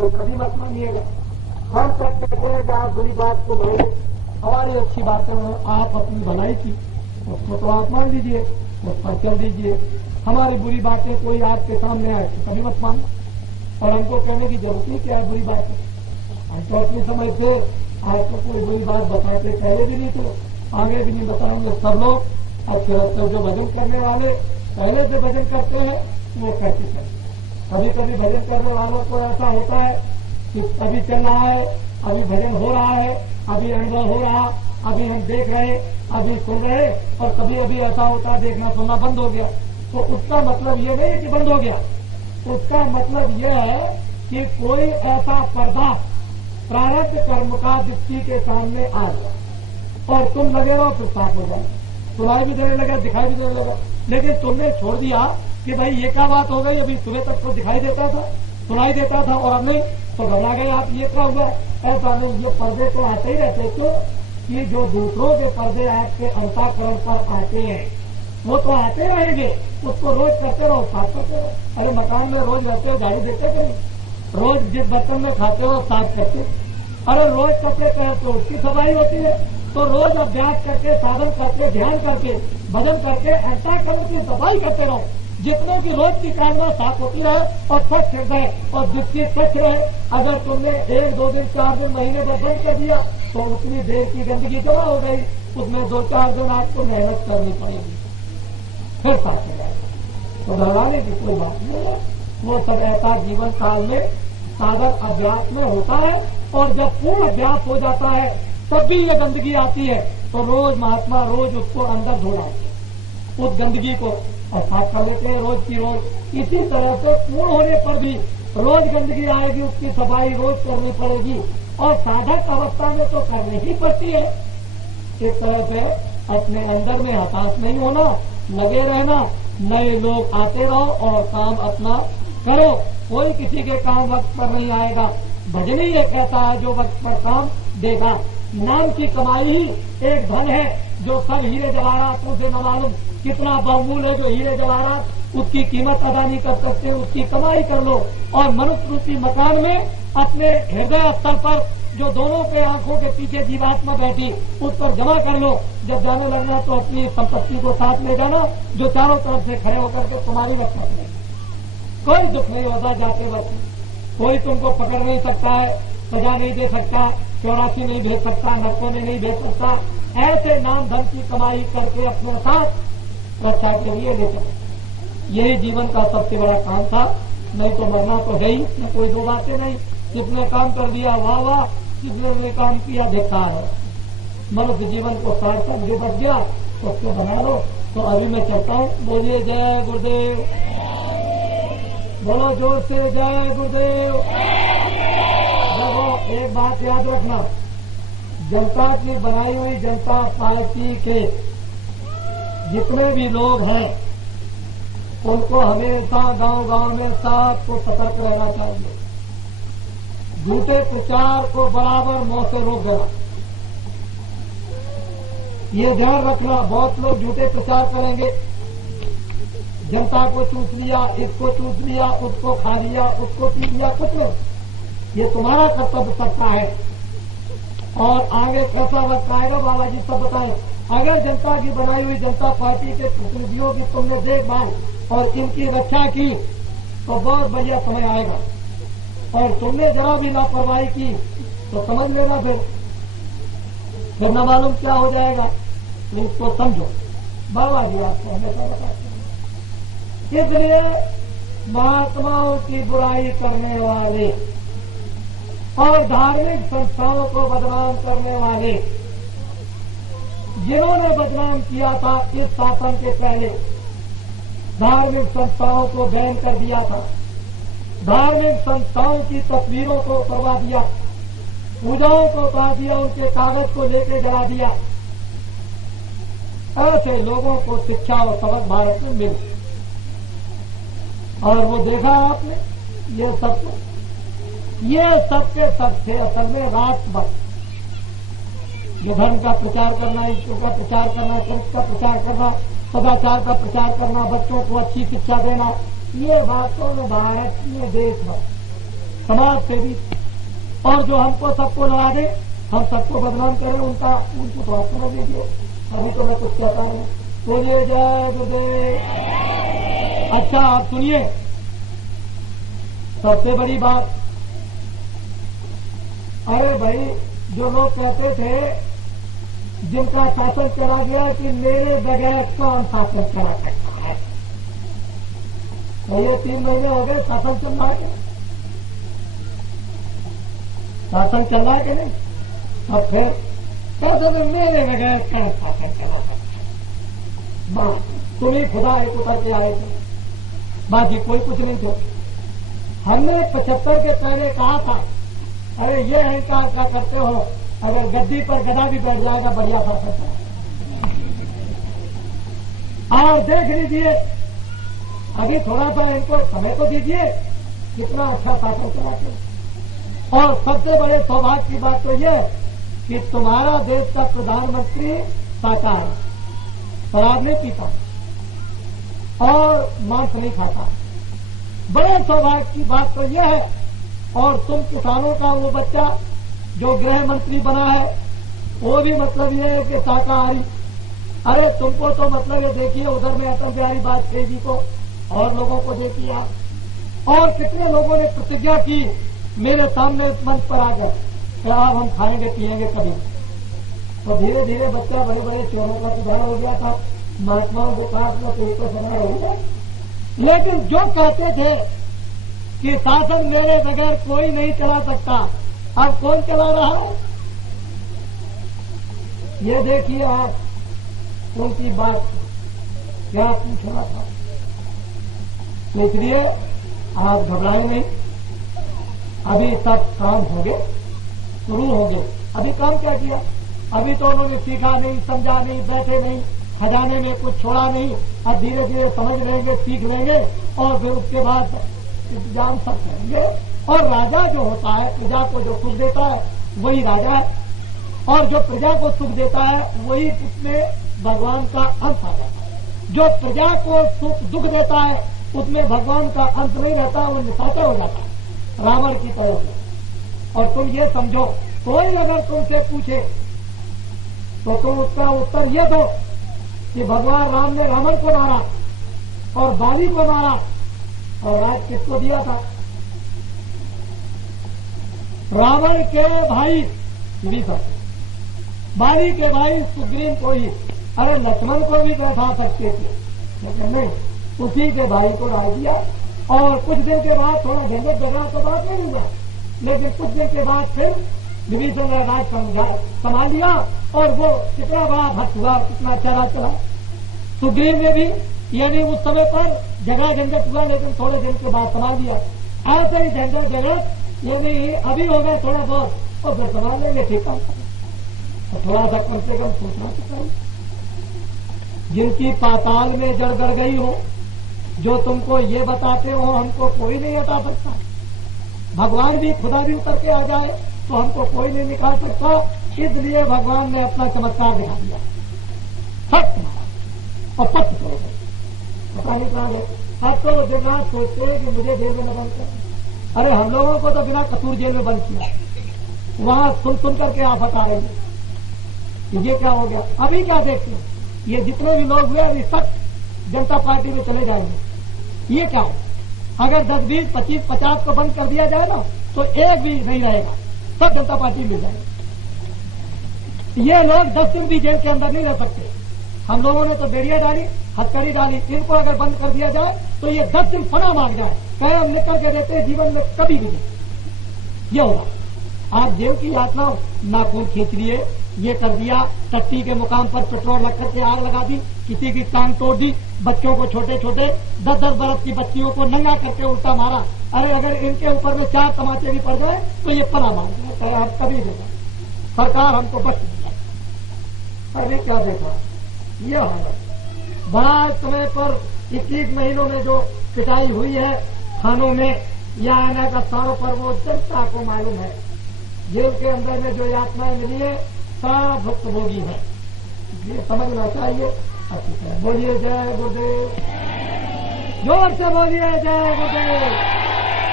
तो कभी मत मानिएगा। हम तक कहते हैं कि आप बुरी बात को माने, हमारी अच्छी बातें आप अपनी भलाई की उसको तो आप मान लीजिए, उस पर चल दीजिए। हमारी बुरी बातें कोई आपके सामने आए तो कभी मत मानो, और हमको कहने की जरूरत नहीं क्या है बुरी बात है। हम तो अपनी समझ से आपको कोई बुरी बात बताते पहले भी नहीं तो आगे भी नहीं बताएंगे। सब लोग अच्छे रस्ते जो भजन करने वाले पहले से भजन करते हैं वो कैसे करें। कभी कभी भजन करने वालों को ऐसा होता है कि अभी चल रहा है, अभी भजन हो रहा है, अभी अनुभव हो रहा, अभी हम देख रहे, अभी सुन रहे, और कभी अभी ऐसा होता है देखना सुनना बंद हो गया। तो उसका मतलब ये नहीं है कि बंद हो गया, उसका मतलब यह है कि कोई ऐसा पर्दा प्रारब्ध कर्म का व्यक्ति के सामने आ गया और तुम लगे रहो फिर साफ हो जाए, सुनाई भी देने लगा, दिखाई भी देने लगा। लेकिन तुमने छोड़ दिया कि भाई ये क्या बात हो गई, अभी सुबह तक तो दिखाई देता था, सुनाई देता था, और अब नहीं, तो घबरा गए आप, ये क्या हुआ। ऐसा नहीं, ये पर्दे तो आते ही रहते। क्यों कि जो दूसरों के पर्दे आपके अंतःकरण पर आते हैं वो तो आते रहेंगे, उसको रोज करते रहो, साफ करते रहो। अरे मकान में रोज रहते हो, झाड़ू देते कहीं, रोज जिस बर्तन में खाते हो साफ करते, अरे रोज कपड़े पहनते हो उसकी सफाई होती है। तो रोज अभ्यास करके, साधन करके, ध्यान करके, भजन करके अंतःकरण की सफाई करते रहो, जितने की रोज की कामना साफ होती रहे और स्वच्छ रहे और दृष्टि स्वच्छ रहे। अगर तुमने 1, 2 दिन, 4 दिन, महीने में बंद कर दिया तो उतनी देर की गंदगी जमा हो गई, उसमें 2-4 दिन आपको मेहनत करनी पड़ेगी, फिर साफ हो जाएगा। तो घबराने की कोई बात नहीं है, वो सब ऐसा जीवन काल में साधन अभ्यास में होता है। और जब पूर्ण अभ्यास हो जाता है तब भी ये गंदगी आती है, तो रोज महात्मा रोज उसको अंदर धो डालते हैं, उस गंदगी को, और साफ कर लेते हैं रोज की रोज। इसी तरह से पूर्ण होने पर भी रोज गंदगी आएगी, उसकी सफाई रोज करनी पड़ेगी, और साधक अवस्था में तो करनी ही पड़ती है। इस तरह से अपने अंदर में हताश नहीं होना, लगे रहना, नए लोग आते रहो और काम अपना करो। कोई किसी के काम वक्त पर नहीं आएगा। भजन ही एक ऐसा है जो वक्त पर काम देगा। नाम की कमाई ही एक धन है जो सब हीरे जवाहरात तुझे न मालूम कितना बहुमूल्य है। जो हीरे जवाहरात उसकी कीमत अदा नहीं कर सकते, उसकी कमाई कर लो, और मनुष्य रूपी मकान में अपने हृदय स्थल पर जो दोनों के आंखों के पीछे जीवात्मा बैठी उस पर जमा कर लो। जब जाने लगना तो अपनी संपत्ति को साथ ले जाना, जो चारों तरफ से खड़े होकर के तुम्हारी रक्षा करें। कोई दुख नहीं होता जाते वक्त, कोई तुमको पकड़ नहीं सकता है, सजा नहीं दे सकता, 84 नहीं भेज सकता, नरकों में नहीं भेज सकता। ऐसे नाम धन की कमाई करके अपने साथ रक्षा के लिए ले चलो। यही जीवन का सबसे बड़ा काम था। नहीं तो मरना तो है ही, न कोई दो बातें नहीं। किसने काम कर दिया वाह वाह, किसने ने काम किया बेकार है। मनुष्य जीवन को सार्थक जो बच गया तो उसको बना लो। तो अभी मैं चलता हूँ। बोलिए जय गुरुदेव, बोलो जोर से जय गुरुदेव। देखो एक बात याद रखना, जनता की बनाई हुई जनता पार्टी के जितने भी लोग हैं उनको हमेशा गांव-गांव में सबको सतर्क रहना चाहिए। झूठे प्रचार को बराबर मुंह से रोक देना, ये ध्यान रखना। बहुत लोग झूठे प्रचार करेंगे, जनता को चूस लिया, इसको चूस लिया, उसको खा लिया, उसको पी लिया, कुछ नहीं। ये तुम्हारा कर्तव्य सबका है। और आगे कैसा वक्त आएगा बाबा जी सब बताएं। अगर जनता की बनाई हुई जनता पार्टी के प्रतिनिधियों की तुमने देखभाल और इनकी रक्षा की तो बहुत बढ़िया समय आएगा। और तुमने जरा भी लापरवाही की तो समझ लेना फिर न मालूम क्या हो जाएगा। तो इसको समझो, बाबा जी आपको हमेशा बताते हैं। इसलिए महात्माओं की बुराई करने वाले और धार्मिक संस्थाओं को बदनाम करने वाले, जिन्होंने बदनाम किया था इस शासन के पहले, धार्मिक संस्थाओं को बैन कर दिया था, धार्मिक संस्थाओं की तस्वीरों को उतरवा दिया, पूजाओं को उतार दिया, उनके कागज को लेकर जला दिया। ऐसे लोगों को शिक्षा और सबक भारत में मिली। और वो देखा आपने, ये सब के सब थे असल में राष्ट्रभक्त। जो धर्म का प्रचार करना, ईश्वर का प्रचार करना, चरित्र का प्रचार करना, सदाचार का प्रचार करना, बच्चों को अच्छी शिक्षा देना, ये वास्तव में भारतीय देशभक्त समाज सेवी, और जो हमको सबको लड़ा दे, हम सबको बदनाम करें, उनको तो आप समझ लीजिए। अभी तो मैं कुछ कहता हूं। बोलिए जय गुरुदेव। अच्छा, आप सुनिए, सबसे बड़ी बात, अरे भाई, जो लोग कहते थे जिनका शासन चला गया कि मेरे बगैर कौन शासन चला सकता है, तो ये 3 महीने हो गए शासन चल रहा है, शासन चल रहा है कि नहीं? अब फिर कहते थे मेरे बगैर कौन शासन चला सकता है, बस तुम ही खुदा एक उतर के आए थे, बाकी कोई कुछ नहीं थे। हमने 75 के पहले कहा था, अरे ये अहंकार क्या करते हो, अगर गद्दी पर गधा भी बैठ जाएगा बढ़िया शासन है। और देख लीजिए, अभी थोड़ा सा इनको समय तो दीजिए, कितना अच्छा शासन चलाते हैं। और सबसे बड़े सौभाग्य की बात तो यह कि तुम्हारा देश का प्रधानमंत्री शाकाहारी, शराब नहीं पीता और मांस नहीं खाता। बड़े सौभाग्य की बात तो यह है। और तुम किसानों का वो बच्चा जो गृह मंत्री बना है, वो भी मतलब ये है कि शाकाहारी। अरे तुमको तो मतलब ये देखिए, उधर में अटल बिहारी वाजपेयी जी को और लोगों को देखिए आप, और कितने लोगों ने प्रतिज्ञा की, मेरे सामने मंच पर आ गए कि अब हम खाएंगे पिएंगे कभी। तो धीरे धीरे बच्चा बड़े बड़े चोरों का सुधार हो गया था, महात्माओं के पास में कोई तो सुधार हो गया। लेकिन जो कहते थे कि शासन मेरे बगैर कोई नहीं चला सकता, अब कौन चला रहा है? ये देखिए आप, उनकी बात क्या पूछना था। इसलिए आप घबराए नहीं, अभी सब काम होंगे, शुरू होंगे। अभी काम क्या किया? अभी तो उन्होंने सीखा नहीं, समझा नहीं, बैठे नहीं, खजाने में कुछ छोड़ा नहीं। अब धीरे धीरे समझ लेंगे, सीख लेंगे, और फिर उसके बाद इंतजाम सब करेंगे। और राजा जो होता है, प्रजा को जो सुख देता है वही राजा है, और जो प्रजा को सुख देता है वही उसमें भगवान का अंश आ जाता है। जो प्रजा को सुख दुख देता है उसमें भगवान का अंश नहीं रहता, वो निशाचर हो जाता है रावण की तरह से। और तुम ये समझो, कोई अगर तुमसे पूछे तो तुम उसका उत्तर ये दो कि भगवान राम ने रावण को मारा और बाली को मारा, और राज किसको दिया था? रावण के भाई विभीषण, बाली के भाई सुग्रीव को ही। अरे लक्ष्मण को भी बैठा सकते थे, लेकिन नहीं, उसी के भाई को डाल दिया। और कुछ दिन के बाद थोड़ा झंझट झगड़ा तो बात नहीं हुआ, लेकिन कुछ दिन के बाद फिर विभीषण ने राज संभाल लिया, और वो कितना बड़ा भक्त हुआ, कितना चेहरा चला। सुग्रीव ने भी, यानी उस समय पर झगड़ा झंझट हुआ, लेकिन थोड़े दिन के बाद संभाल लिया। ऐसे ही झंझट झगड़त यानी अभी हो गए थोड़ा बहुत, और फिर संभाल लेंगे, ठीक है। तो थोड़ा सा कम से कम सोचना चाहिए। जिनकी पाताल में जड़ गड़ गई हो, जो तुमको ये बताते हो हमको कोई नहीं हटा सकता, भगवान भी खुदा भी उतर के आ जाए तो हमको कोई नहीं निकाल सकता। इसलिए भगवान ने अपना चमत्कार दिखा दिया, सत्य और सत्य करो। पता नहीं कहा गए, अब तो दिन रात सोचते हैं कि मुझे जेल में न बंद कर। अरे हम लोगों को तो बिना कसूर जेल में बंद किया, वहां सुन करके आफत आ रही है। ये क्या हो गया? अभी क्या देखते हैं, ये जितने भी लोग हुए अभी सब जनता पार्टी में चले जाएंगे। ये क्या है? अगर 10, 20, 25, 50 को बंद कर दिया जाए ना, तो एक भी नहीं रहेगा, सब जनता पार्टी मिल जाएगी। ये लोग 10 दिन भी जेल के अंदर नहीं रह सकते। हम लोगों ने तो बेड़िया डाली, हथकड़ी डाली, इनको अगर बंद कर दिया जाए तो ये 10 दिन फना मांग जाए, कहे हम निकल के देते जीवन में कभी भी नहीं। ये होगा। आप जेल की यात्रा नाखून खींच लिए, ये कर दिया, टट्टी के मुकाम पर पेट्रोल रख करके आग लगा दी, किसी की टांग तोड़ दी, बच्चों को छोटे छोटे 10-10 बरस की बच्चियों को नंगा करके उल्टा मारा। अरे अगर इनके ऊपर में 4 तमाचे भी पड़ गए तो ये पना मार गए, हम कभी देगा सरकार हमको बच दिया। अरे क्या देखा ये हालत। बड़ा समय पर 21 महीनों में जो पिटाई हुई है थानों में या अनाथ स्थानों पर, वो जनता को मालूम है। जेल के अंदर में जो यातनाएं मिली है सब भुक्तभोगी है, ये समझना चाहिए। अच्छी तरह बोलिए जय गुरुदेव, जोर से बोलिए जय गुरुदेव।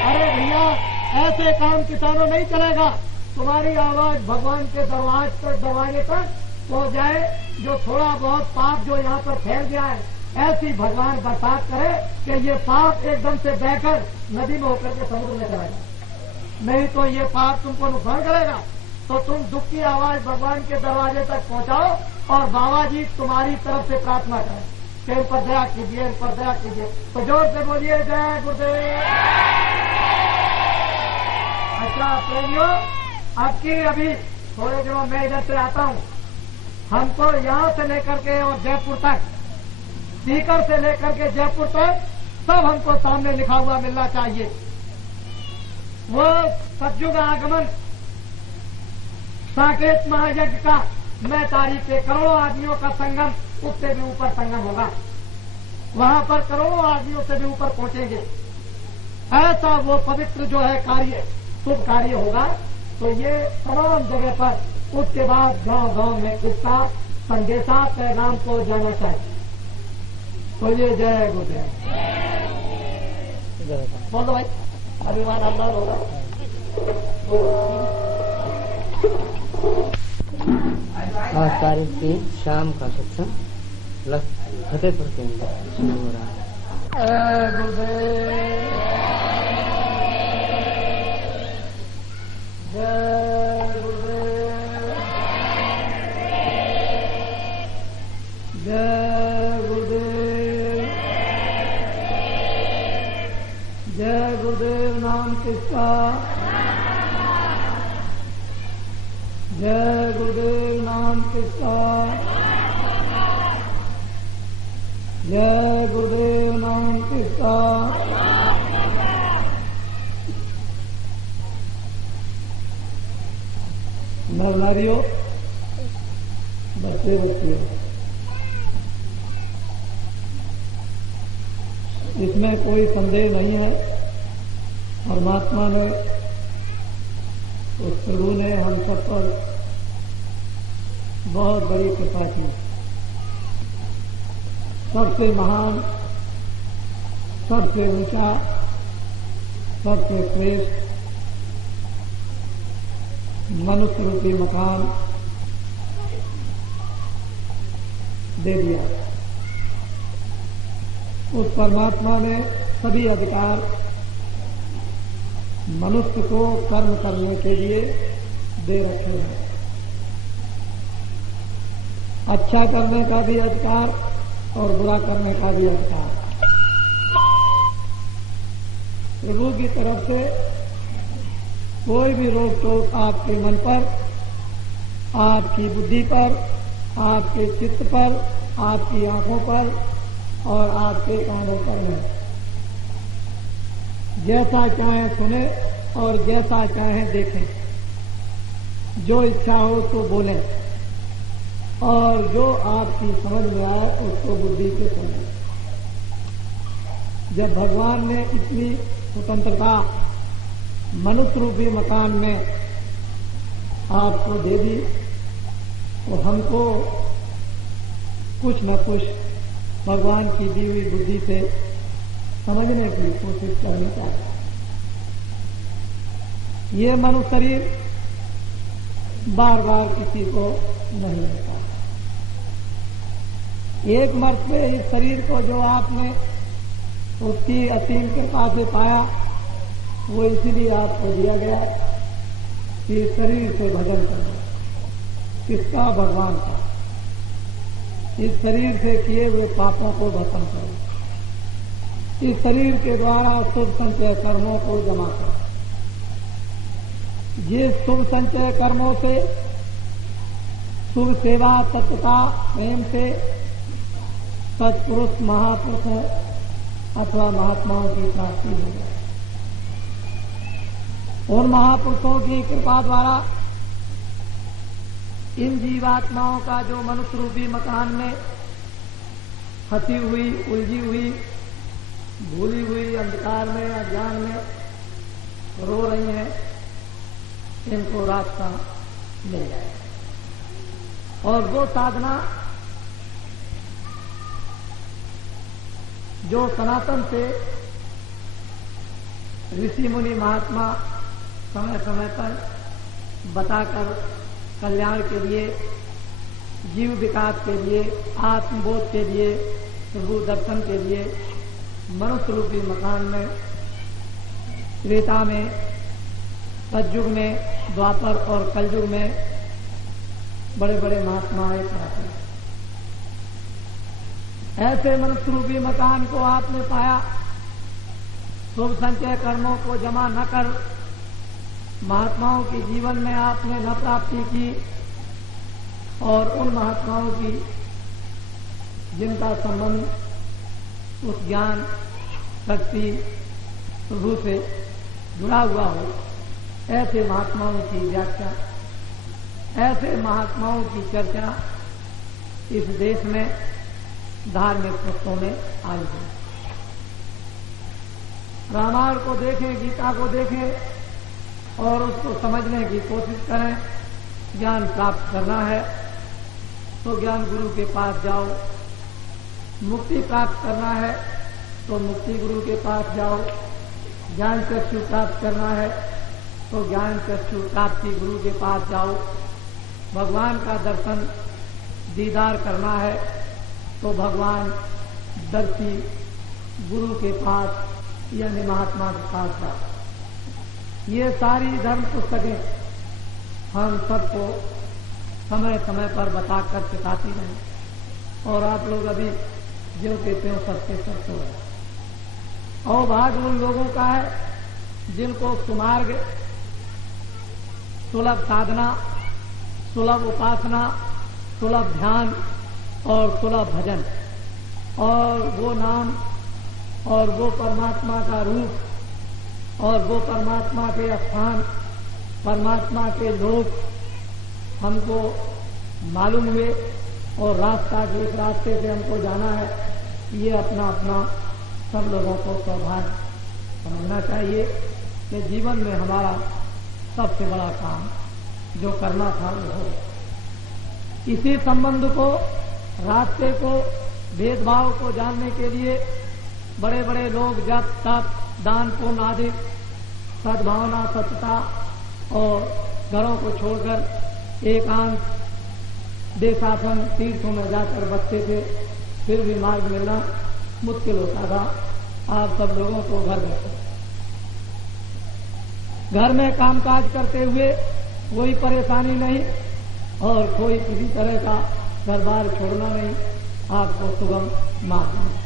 अरे भैया ऐसे काम किसानों नहीं चलेगा। तुम्हारी आवाज भगवान के दरवाजे तक पहुंच जाए, जो थोड़ा बहुत पाप जो यहाँ पर फैल गया है, ऐसी भगवान बरसात करे कि ये पाप एकदम से बहकर नदी में होकर के समुद्र में चला जाए। नहीं तो ये पाप तुमको नुकसान करेगा। तो तुम दुख की आवाज भगवान के दरवाजे तक पहुंचाओ और बाबा जी तुम्हारी तरफ से प्रार्थना करें कि इन पर दया कीजिए, इन पर दया कीजिए। तो जोर से बोलिए जय गुरुदेव। अच्छा प्रेमियों, अब की अभी थोड़े दिनों में इधर से आता हूं। हमको यहां से लेकर के और जयपुर तक, सीकर से लेकर के जयपुर तक सब हमको सामने लिखा हुआ मिलना चाहिए। वो सतयुग आगमन साकेत महायज्ञ का मैं तारीख पे करोड़ों आदमियों का संगम, उससे भी ऊपर संगम होगा। वहां पर करोड़ों आदमियों से भी ऊपर पहुंचेंगे। ऐसा वो पवित्र जो है कार्य, शुभ कार्य होगा। तो ये तमाम जगह पर उसके बाद गांव गांव में इसका संदेशा पैगाम को जाना चाहिए। तो ये जय गुरुदेव बोलो भाई, अभिमान अल्लाह होगा। आज तारीख 3 शाम का सत्संग फतेहपुर के अंदर शुरू हो रहा है। गुरुदेव जय गुरुदेव, जय गुरुदेव, जय गुरुदेव नाम किसका, जय गुरुदेव नाम किसका, जय गुरुदेव नाम किसका। नर नारियों, बच्चे बच्चियों, इसमें कोई संदेह नहीं है। परमात्मा ने, उस प्रभु ने हम सब पर बहुत बड़ी कृपा की। सबसे महान, सबसे ऊंचा, सबसे श्रेष्ठ मनुष्य रूपी मकान दे दिया। उस परमात्मा ने सभी अधिकार मनुष्य को कर्म करने के लिए दे रखे हैं। अच्छा करने का भी अधिकार और बुरा करने का भी अधिकार। प्रभु की तरफ से कोई भी रोक टोक आपके मन पर, आपकी बुद्धि पर, आपके चित्त पर, आपकी आंखों पर और आपके कानों पर नहीं। जैसा चाहे सुने और जैसा चाहे देखें, जो इच्छा हो तो बोलें और जो आपकी समझ में आए उसको बुद्धि से समझें। जब भगवान ने इतनी स्वतंत्रता मनुष्य रूपी मकान में आपको दे दी, तो हमको कुछ न कुछ भगवान की दी हुई बुद्धि से समझने की कोशिश करनी चाहिए। ये मनुष्य शरीर बार बार किसी को नहीं मिलता। एक मर्तबे इस शरीर को जो आपने उसकी असीम कृपा से पाया, वो इसीलिए आपको दिया गया कि इस शरीर से भजन करो। किसका? भगवान का। इस शरीर से किए हुए पापों को भस्म करो। इस शरीर के द्वारा शुभ संचय कर्मों को जमा करो। ये शुभ संचय कर्मों से, शुभ सेवा, सत्यता, प्रेम से सत्पुरुष महापुरुषों अथवा महात्माओं की प्राप्ति हो जाए। उन महापुरुषों की कृपा द्वारा इन जीवात्माओं का जो मनुष्य रूपी मकान में फंसी हुई, उलझी हुई, भूली हुई अंधकार में, अज्ञान में रो रही हैं, इनको रास्ता मिल जाए। और वो साधना जो सनातन से ऋषि मुनि महात्मा समय समय पर बताकर कल्याण के लिए, जीव विकास के लिए, आत्मबोध के लिए, प्रभु दर्शन के लिए मनुष्य रूपी मकान में त्रेता में, सतयुग में, द्वापर और कलयुग में बड़े बड़े महात्मा आए कराते हैं। ऐसे मनुष्य रूपी मकान को आपने पाया, शुभ संचय कर्मों को जमा न कर महात्माओं के जीवन में आपने न प्राप्ति की, और उन महात्माओं की जिनका संबंध उस ज्ञान शक्ति प्रभु से जुड़ा हुआ हो, ऐसे महात्माओं की व्याख्या, ऐसे महात्माओं की चर्चा इस देश में धार्मिक पुस्तकों में आई है। रामायण को देखें, गीता को देखें और उसको समझने की कोशिश करें। ज्ञान प्राप्त करना है तो ज्ञान गुरु के पास जाओ, मुक्ति प्राप्त करना है तो मुक्ति गुरु के पास जाओ, ज्ञान चक्षु प्राप्त करना है तो ज्ञान चक्षु प्राप्ति गुरु के पास जाओ, भगवान का दर्शन दीदार करना है तो भगवान दर्शी गुरु के पास यानी महात्मा के पास जाओ। ये सारी धर्म पुस्तकें हम सबको समय समय पर बताकर सिखाती रहे, और आप लोग अभी जो कहते हो सबके सब तो है। और भाग उन लोगों का है जिनको सुमार्ग, सुलभ साधना, सुलभ उपासना, सुलभ ध्यान और सुलभ भजन, और वो नाम और वो परमात्मा का रूप और वो परमात्मा के स्थान, परमात्मा के लोग हमको मालूम हुए, और रास्ता जिस रास्ते से हमको जाना है, ये अपना अपना सब लोगों को सौभाग्य समझना चाहिए कि जीवन में हमारा सबसे बड़ा काम जो करना था वो हो। इसी संबंध को, रास्ते को, भेदभाव को जानने के लिए बड़े बड़े लोग जप, तप, दान, पुण्य आदि सद्भावना, सत्यता और घरों को छोड़कर एकांत देशासन तीर्थों में जाकर बसते थे, फिर भी मार्ग मिलना मुश्किल होता था। आप सब लोगों को घर बैठे, घर में कामकाज करते हुए कोई परेशानी नहीं और कोई किसी तरह का घर बार छोड़ना नहीं, आपको सुगम मार्ग मिले।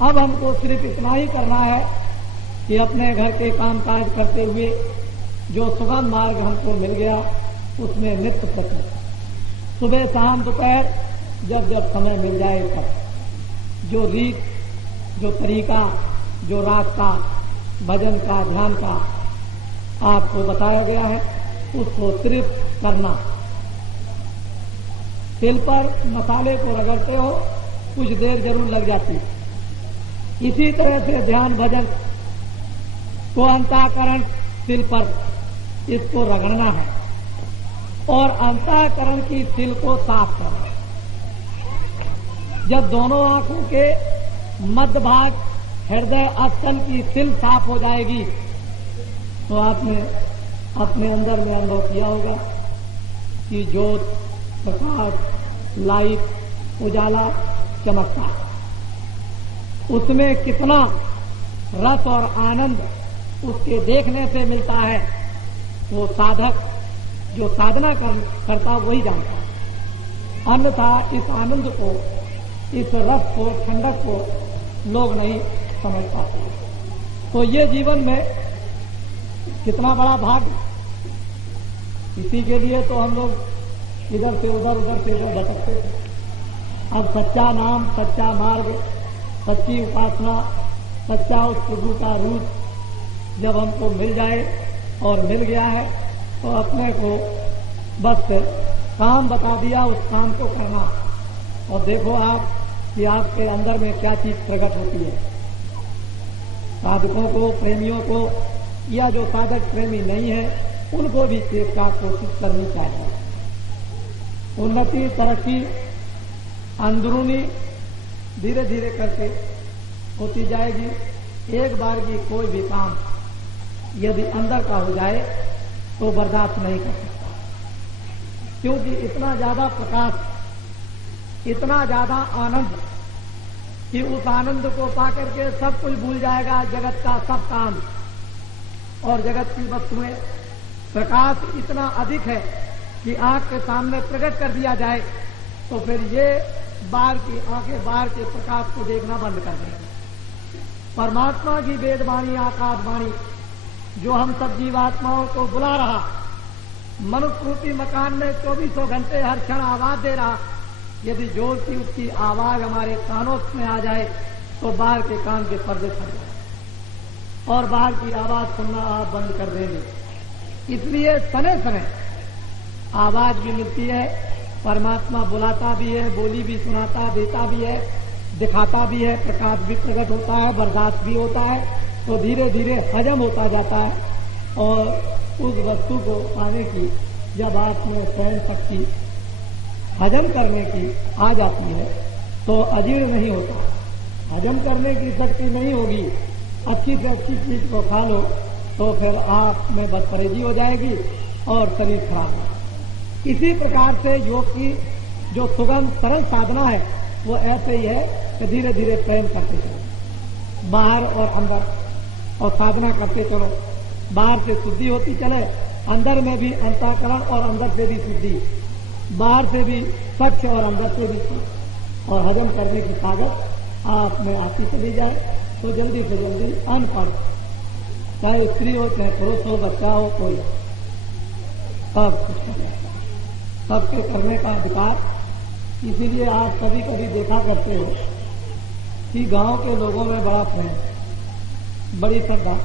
अब हमको सिर्फ इतना ही करना है कि अपने घर के कामकाज करते हुए जो सुगम मार्ग हमको मिल गया उसमें नित्य प्रति सुबह शाम दोपहर जब जब समय मिल जाए तब जो रीत, जो तरीका, जो रास्ता भजन का, ध्यान का आपको बताया गया है, उसको सिर्फ करना। तिल पर मसाले को रगड़ते हो, कुछ देर जरूर लग जाती है। इसी तरह से ध्यान भजन को अंतःकरण तिल पर इसको रगड़ना है और अंतःकरण की तिल को साफ करना। जब दोनों आंखों के मध्य भाग हृदय स्थल की तिल साफ हो जाएगी तो आपने अपने अंदर में अनुभव किया होगा कि ज्योत, प्रकाश, लाइट, उजाला चमकता है। उसमें कितना रस और आनंद उसके देखने से मिलता है वो साधक जो साधना करता वही जानता है। अन्यथा इस आनंद को, इस रस को, ठंडक को लोग नहीं समझ पाते। तो ये जीवन में कितना बड़ा भाग्य, इसी के लिए तो हम लोग इधर से उधर, उधर से इधर भटकते थे। अब सच्चा नाम, सच्चा मार्ग, सच्ची उपासना, सच्चा उस प्रभु का रूप जब हमको मिल जाए और मिल गया है तो अपने को बस काम बता दिया, उस काम को करना। और देखो आप कि आपके अंदर में क्या चीज प्रकट होती है। साधकों को, प्रेमियों को, या जो साधक प्रेमी नहीं है उनको भी चेष्टा कोशिश करनी चाहिए। उन्नति, तरक्की अंदरूनी धीरे धीरे करके होती जाएगी। एक बार की कोई भी काम यदि अंदर का हो जाए तो बर्दाश्त नहीं कर सकता, क्योंकि इतना ज्यादा प्रकाश, इतना ज्यादा आनंद कि उस आनंद को पाकर के सब कुछ भूल जाएगा, जगत का सब काम और जगत की वस्तुएं। प्रकाश इतना अधिक है कि आंख के सामने प्रकट कर दिया जाए तो फिर ये बाहर की आंखें बाहर के प्रकाश को देखना बंद कर देंगे। परमात्मा की वेदवाणी, आकाशवाणी जो हम सब जीवात्माओं को बुला रहा, मनुष्य रूपी मकान में 24 घंटे हर क्षण आवाज दे रहा, यदि जोर की उसकी आवाज हमारे कानों में आ जाए तो बाहर के कान के पर्दे फट जाए और बाहर की आवाज सुनना आप बंद कर देंगे। इसलिए समय समय आवाज भी मिलती है, परमात्मा बुलाता भी है, बोली भी सुनाता देता भी है, दिखाता भी है, प्रकाश भी प्रकट होता है, बर्दाश्त भी होता है, तो धीरे धीरे हजम होता जाता है और उस वस्तु को पाने की जब आप में स्वयं शक्ति हजम करने की आ जाती है तो अजीर्ण नहीं होता। हजम करने की शक्ति नहीं होगी, अच्छी से अच्छी चीज को खा लो तो फिर आप में बदपरहेजी हो जाएगी और शरीर खराब होगा। इसी प्रकार से योग की जो सुगम सरल साधना है वो ऐसे ही है कि धीरे धीरे प्रेम करते चलो, बाहर और अंदर, और साधना करते चलो। बाहर से शुद्धि होती चले, अंदर में भी अंतःकरण और अंदर से भी शुद्धि, बाहर से भी स्वच्छ और अंदर से भी स्वच्छ, और हजम करने की ताकत आप में आती चली जाए तो जल्दी से जल्दी अन्न पाओ, चाहे स्त्री हो चाहे पुरुष हो, बच्चा हो, कोई सब कुछ कर जाए, सबके करने का अधिकार। इसीलिए आप कभी कभी देखा करते हो कि गांव के लोगों में बड़ा प्रेम, बड़ी श्रद्धा।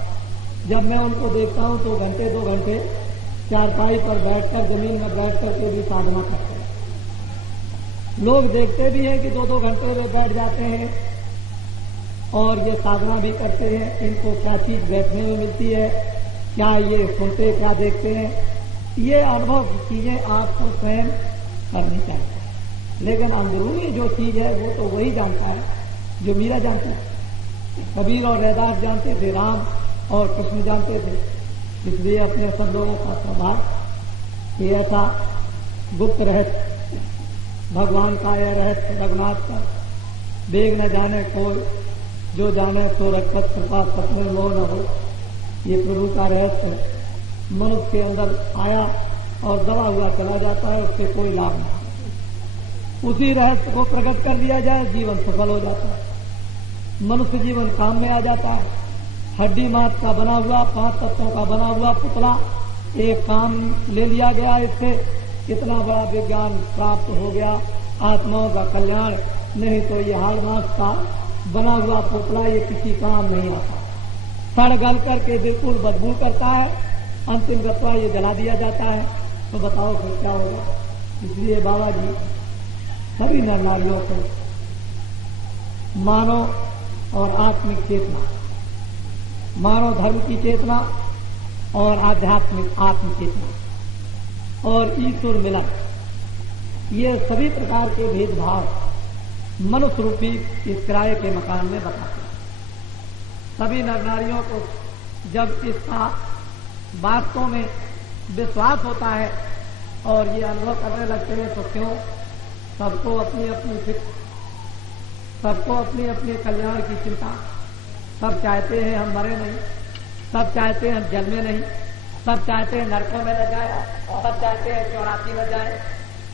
जब मैं उनको देखता हूं तो घंटे 2 घंटे चारपाई पर बैठकर, जमीन में बैठकर के भी साधना करते हैं। लोग देखते भी हैं कि 2-2 घंटे वे बैठ जाते हैं और ये साधना भी करते हैं। इनको क्या चीज बैठने में मिलती है, क्या ये सुनते, क्या देखते हैं, ये अनुभव चीजें आपको स्वयं करनी चाहिए। लेकिन अंदरूनी जो चीज है वो तो वही जानता है जो मीरा जानती है, कबीर और रैदास जानते थे, राम और कृष्ण जानते थे। इसलिए अपने सब लोगों का स्वभाव कि ऐसा गुप्त रहस्य, भगवान का यह रहस्य रघुनाथ का देख न जाने कोई, जो जाने सो रक्षक कृपा सपने मोह न हो। ये प्रभु का रहस्य मनुष्य के अंदर आया और दबा हुआ चला जाता है, उससे कोई लाभ नहीं। उसी रहस्य को प्रकट कर दिया जाए, जीवन सफल हो जाता है, मनुष्य जीवन काम में आ जाता है। हड्डी मांस का बना हुआ, 5 तत्वों का बना हुआ पुतला एक काम ले लिया गया, इससे कितना बड़ा विज्ञान प्राप्त हो गया, आत्माओं का कल्याण। नहीं तो ये हाड़ मांस का बना हुआ पुतला ये किसी काम नहीं आता, सड़ गल करके बिल्कुल बदबू करता है, अंतिम गत्वा ये जला दिया जाता है। तो बताओ फिर क्या होगा। इसलिए बाबा जी सभी नर नारियों को मानव और आत्मिक चेतना, मानव धर्म की चेतना और आध्यात्मिक आत्म चेतना और ईश्वर मिलन, ये सभी प्रकार के भेदभाव मनुष्य रूपी इस किराए के मकान में बताते हैं। सभी नर नारियों को जब इसका वास्तव में विश्वास होता है और ये अनुभव करने लगते हैं तो क्यों, सबको अपनी अपनी फिक्र, सबको अपनी अपनी कल्याण की चिंता, सब चाहते हैं हम मरे नहीं, सब चाहते हैं हम जल में नहीं, सब चाहते हैं नरकों में न जाए, सब चाहते हैं 84 न जाए,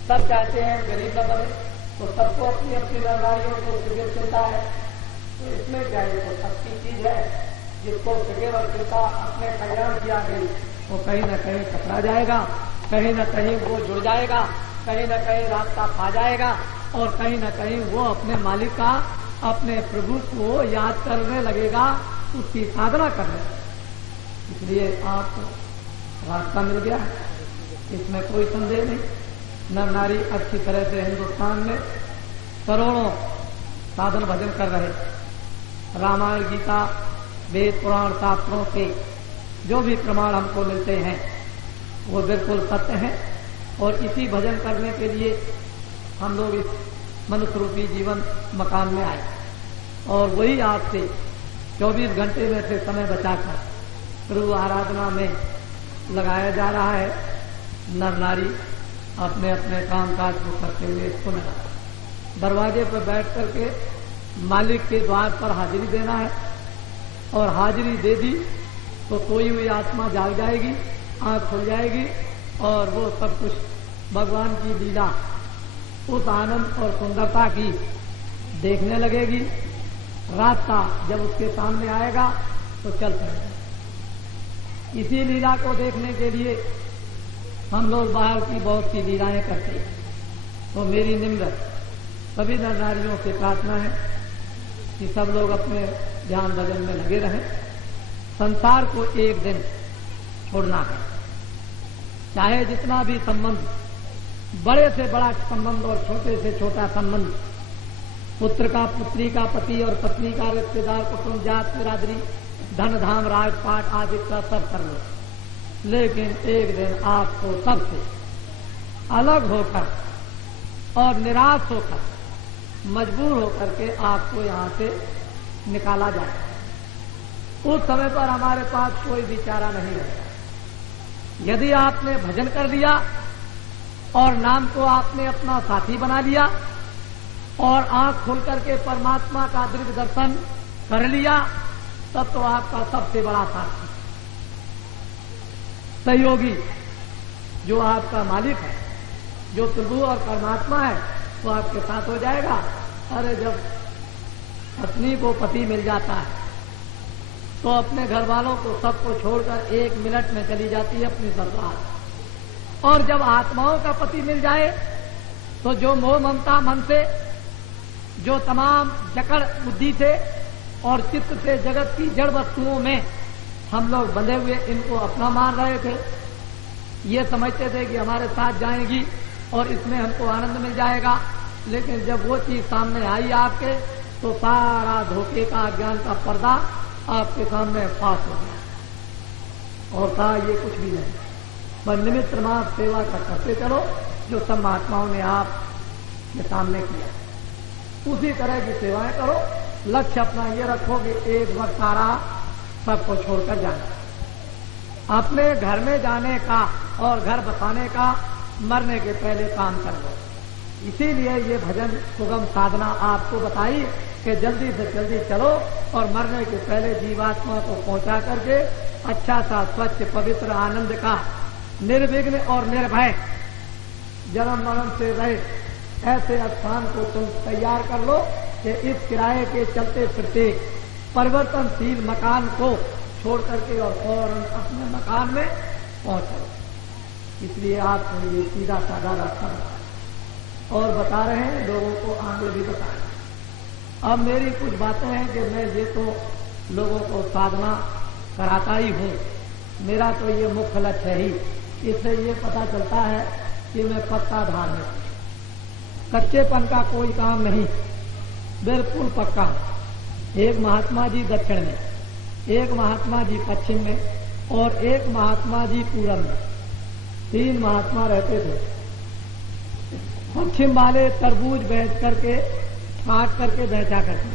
सब चाहते हैं गरीब न बने। तो सबको अपनी अपनी नारियों को फिक्र चिंता है, तो इसमें क्या है, तो सबकी चीज है। जिसको फिक्र और चिंता अपने कल्याण की आ गई वो कहीं न कहीं टकरा जाएगा, कहीं न कहीं वो जुड़ जाएगा, कहीं न कहीं रास्ता पा जाएगा और कहीं न कहीं वो अपने मालिक का, अपने प्रभु को याद करने लगेगा, उसकी साधना करने। इसलिए आपको रास्ता मिल गया है, इसमें कोई संदेह नहीं। नर नारी अच्छी तरह से हिंदुस्तान में करोड़ों साधन भजन कर रहे। रामायण, गीता, वेद, पुराण, शास्त्रों के जो भी प्रमाण हमको मिलते हैं वो बिल्कुल सत्य हैं और इसी भजन करने के लिए हम लोग इस मनुष्य रूपी जीवन मकान में आए और वही आज से 24 घंटे में से समय बचाकर प्रभु आराधना में लगाया जा रहा है। नर नारी अपने अपने काम काज को करते हुए सुन रहा है। दरवाजे पर बैठ करके मालिक के द्वार पर हाजिरी देना है, और हाजिरी दे दी तो सोई हुई आत्मा जाग जाएगी, आंख खुल जाएगी, और वो सब कुछ भगवान की लीला, उस आनंद और सुंदरता की देखने लगेगी। रास्ता जब उसके सामने आएगा तो चल पड़ेगा। इसी लीला को देखने के लिए हम लोग बाहर की बहुत सी लीलाएं करते हैं। तो मेरी निम्र सभी नर नारियों से प्रार्थना है कि सब लोग अपने ध्यान भजन में लगे रहें। संसार को एक दिन छोड़ना है। चाहे जितना भी संबंध, बड़े से बड़ा संबंध और छोटे से छोटा संबंध, पुत्र का पुत्री का पति और पत्नी का रिश्तेदार, कुटुंब, जात, बिरादरी, धन धाम, राजपाट आदि का सब कर लो, लेकिन एक दिन आपको सबसे अलग होकर और निराश होकर, मजबूर होकर के आपको यहां से निकाला जाएगा। उस समय पर हमारे पास कोई विचारा नहीं रहेगा। यदि आपने भजन कर लिया और नाम को आपने अपना साथी बना लिया और आंख खोल करके परमात्मा का दृढ़ दर्शन कर लिया, तब तो आपका सबसे बड़ा साथी, सहयोगी, जो आपका मालिक है, जो प्रभु और परमात्मा है, वो आपके साथ हो जाएगा। अरे जब पत्नी को पति मिल जाता है तो अपने घर वालों को सबको छोड़कर 1 मिनट में चली जाती है अपनी ससुराल। और जब आत्माओं का पति मिल जाए तो जो मोह ममता मन से, जो तमाम जकड़ बुद्धि से और चित्त से जगत की जड़ वस्तुओं में हम लोग बंधे हुए इनको अपना मान रहे थे, ये समझते थे कि हमारे साथ जाएंगी और इसमें हमको आनंद मिल जाएगा, लेकिन जब वो चीज सामने आई आपके तो सारा धोखे का, अज्ञान का पर्दा आपके सामने फास हो गया और कहा ये कुछ भी नहीं, पर निमित्त मात्र सेवा करते चलो जो सब महात्माओं ने आपके सामने किया। उसी तरह की सेवाएं करो। लक्ष्य अपना ये रखोगे एक वक्त सारा सबको छोड़कर जाना, अपने घर में जाने का और घर बसाने का मरने के पहले काम कर लो। इसीलिए ये भजन सुगम साधना आपको बताई कि जल्दी से जल्दी चलो और मरने के पहले जीवात्मा को पहुंचा करके अच्छा सा स्वच्छ पवित्र आनंद का निर्विघ्न और निर्भय जन्म मरण से रहे ऐसे स्थान को तुम तैयार कर लो कि इस किराए के चलते फिरते परिवर्तनशील मकान को छोड़ करके और फौरन अपने मकान में पहुंचो। इसलिए आपको ये सीधा साधा रास्ता बताया और बता रहे हैं, लोगों को आगे भी बताएं। अब मेरी कुछ बातें हैं कि मैं ये तो लोगों को साधना कराता ही हूँ, मेरा तो ये मुख्य लक्ष्य है ही। इससे ये पता चलता है कि मैं पक्का धार्मिक, कच्चेपन का कोई काम नहीं, बिल्कुल पक्का। एक महात्मा जी दक्षिण में, एक महात्मा जी पश्चिम में और एक महात्मा जी पूरब में, 3 महात्मा रहते थे। पश्चिम वाले तरबूज बेच करके, काट करके बेचा करते,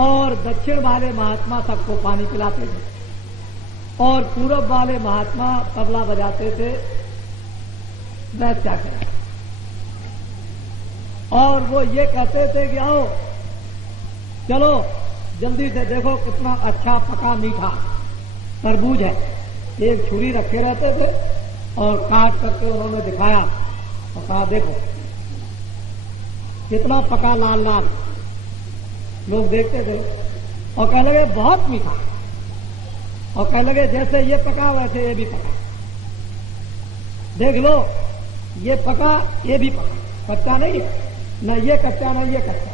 और दक्षिण वाले महात्मा सबको पानी पिलाते थे, और पूरब वाले महात्मा तबला बजाते थे बेचा करके। और वो ये कहते थे कि आओ चलो जल्दी से देखो कितना अच्छा पका मीठा तरबूज है। एक छुरी रखे रहते थे और काट करके उन्होंने दिखाया और कहा देखो कितना पका लाल लाल। लोग देखते थे और कहने लगे बहुत मीठा, और कहने लगे जैसे ये पका वैसे ये भी पका, देख लो ये पका ये भी पका, कच्चा नहीं है, न ये कच्चा न ये कच्चा,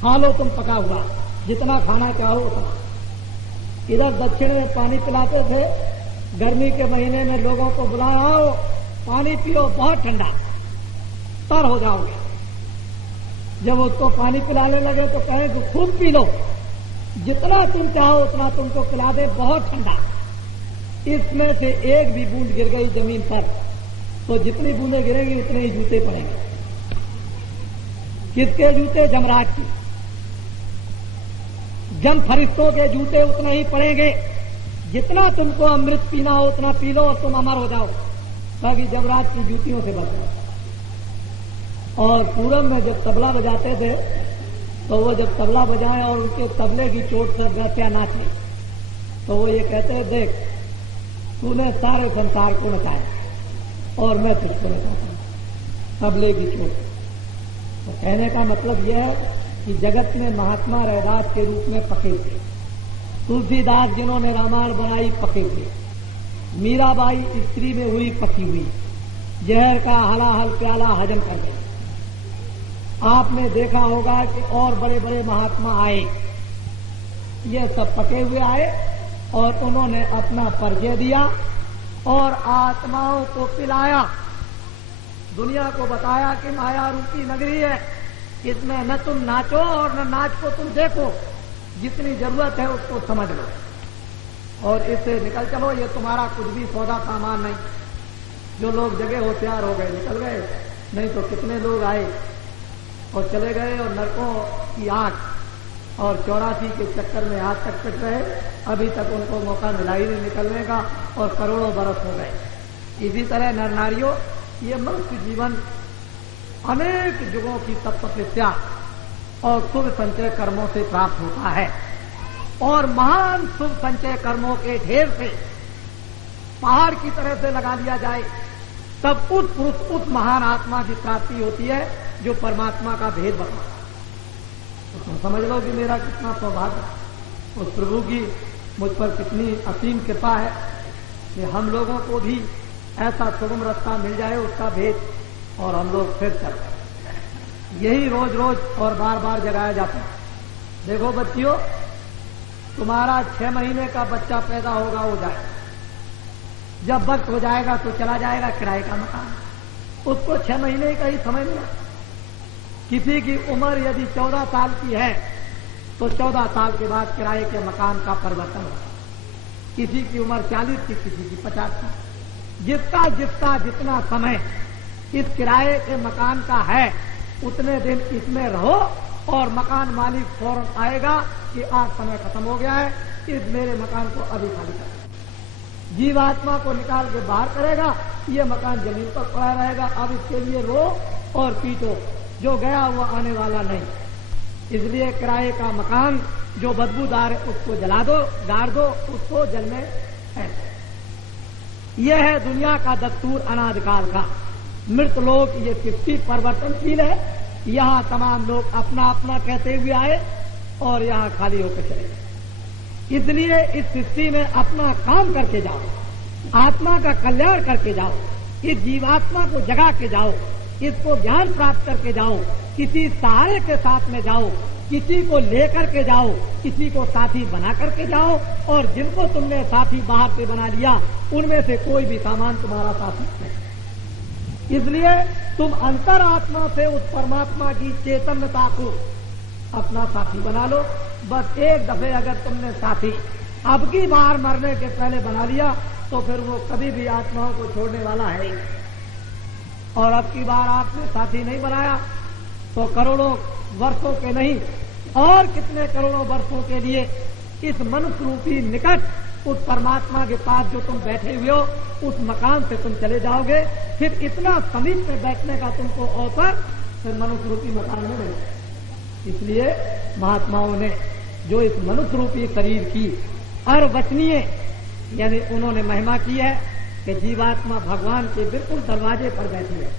खा लो तुम पका हुआ, जितना खाना चाहो उतना। इधर दक्षिण में पानी पिलाते थे, गर्मी के महीने में लोगों को बुलाया आओ पानी पियो बहुत ठंडा, तर हो जाओगे। जब उसको पानी पिलाने लगे तो कहे कि खूब पी लो, जितना तुम चाहो उतना तुमको पिला दे, बहुत ठंडा। इसमें से एक भी बूंद गिर गई जमीन पर तो जितनी बूंदें गिरेंगी उतने ही जूते पड़ेंगे। किसके जूते? जमराज के। जम फरिश्तों के जूते उतने ही पड़ेंगे जितना तुमको अमृत पीना हो उतना पी लो और तुम अमर हो जाओ, ताकि जमराज की जूतियों से बच जाओ। और पूरब में जब तबला बजाते थे तो वो जब तबला बजाए और उनके तबले की चोट से वैसे नाचे तो वो ये कहते देख तूने सारे संसार को नचाया और मैं तुझको नचाता हूं तबले की चोट। तो कहने का मतलब यह है कि जगत में महात्मा रैदास के रूप में पके हुए, तुलसीदास जिन्होंने रामायण बनाई पके हुए, मीराबाई स्त्री में हुई पकी हुई, जहर का हलाहल प्याला हजम कर गई। आपने देखा होगा कि और बड़े बड़े महात्मा आए, ये सब पके हुए आए और उन्होंने अपना परिचय दिया और आत्माओं को पिलाया, दुनिया को बताया कि माया रूपी नगरी है, इसमें न तुम नाचो और न नाच को तुम देखो, जितनी जरूरत है उसको समझ लो और इससे निकल चलो। ये तुम्हारा कुछ भी सौदा सामान नहीं। जो लोग जगह होशियार हो गए निकल गए, नहीं तो कितने लोग आए और चले गए और नरकों की आंख और 84 के चक्कर में आज तक कट रहे, अभी तक उनको मौका मिला ही नहीं निकलने का और करोड़ों बरस हो गए। इसी तरह नर नारियों, ये मनुष्य जीवन अनेक युगों की तपस्या और शुभ संचय कर्मों से प्राप्त होता है और महान शुभ संचय कर्मों के ढेर से पहाड़ की तरह से लगा लिया जाए तब उस पुरुष उस महान आत्मा की प्राप्ति होती है जो परमात्मा का भेद बताता है। तो तुम समझ लो कि मेरा कितना सौभाग्य, उस प्रभु की मुझ पर कितनी असीम कृपा है कि हम लोगों को भी ऐसा सुगम रास्ता मिल जाए उसका भेद और हम लोग फिर चलते। यही रोज रोज और बार बार जगाया जाता है। देखो बच्चियों, तुम्हारा 6 महीने का बच्चा पैदा होगा हो जाए, जब वक्त हो जाएगा तो चला जाएगा किराए का मकान, उसको 6 महीने का ही समय मिला। किसी की उम्र यदि 14 साल की है तो 14 साल के बाद किराए के मकान का परिवर्तन होगा। किसी की उम्र 40 की, किसी की 50 की। जिसका जिसका जितना समय इस किराए के मकान का है उतने दिन इसमें रहो और मकान मालिक फौरन आएगा कि आज समय खत्म हो गया है, इस मेरे मकान को अभी खाली कर। जीवात्मा को निकाल के बाहर करेगा, ये मकान जमीन पर पड़ा रहेगा। अब इसके लिए रो और पीटो, जो गया हुआ आने वाला नहीं। इसलिए किराए का मकान जो बदबूदार है उसको जला दो, गाड़ दो, उसको जलने है। यह है दुनिया का दस्तूर अनादिकाल का। मृत लोग ये सृष्टि परिवर्तनशील है, यहाँ तमाम लोग अपना अपना कहते हुए आए और यहाँ खाली होकर चले गए। इसलिए इस सृष्टि में अपना काम करके जाओ, आत्मा का कल्याण करके जाओ, इस जीवात्मा को जगा के जाओ, इसको ज्ञान प्राप्त करके जाओ, किसी सहारे के साथ में जाओ, किसी को लेकर के जाओ, किसी को साथी बना करके जाओ और जिनको तुमने साथी बाहर से बना लिया उनमें से कोई भी सामान तुम्हारा साथी नहीं। इसलिए तुम अंतर आत्मा से उस परमात्मा की चैतन्यता को अपना साथी बना लो। बस एक दफे अगर तुमने साथी अब की बार मरने के पहले बना लिया तो फिर वो कभी भी आत्माओं को छोड़ने वाला है ही। और अब की बार आपने साथी नहीं बनाया तो करोड़ों वर्षों के नहीं और कितने करोड़ों वर्षों के लिए इस मनुष्य रूपी निकट उस परमात्मा के पास जो तुम बैठे हुए हो उस मकान से तुम चले जाओगे। फिर इतना समीप में बैठने का तुमको अवसर फिर मनुष्य रूपी मकान में मिले। इसलिए महात्माओं ने जो इस मनुष्य रूपी शरीर की अर्वचनीय यानी उन्होंने महिमा की है कि जीवात्मा भगवान के बिल्कुल दरवाजे पर बैठी है।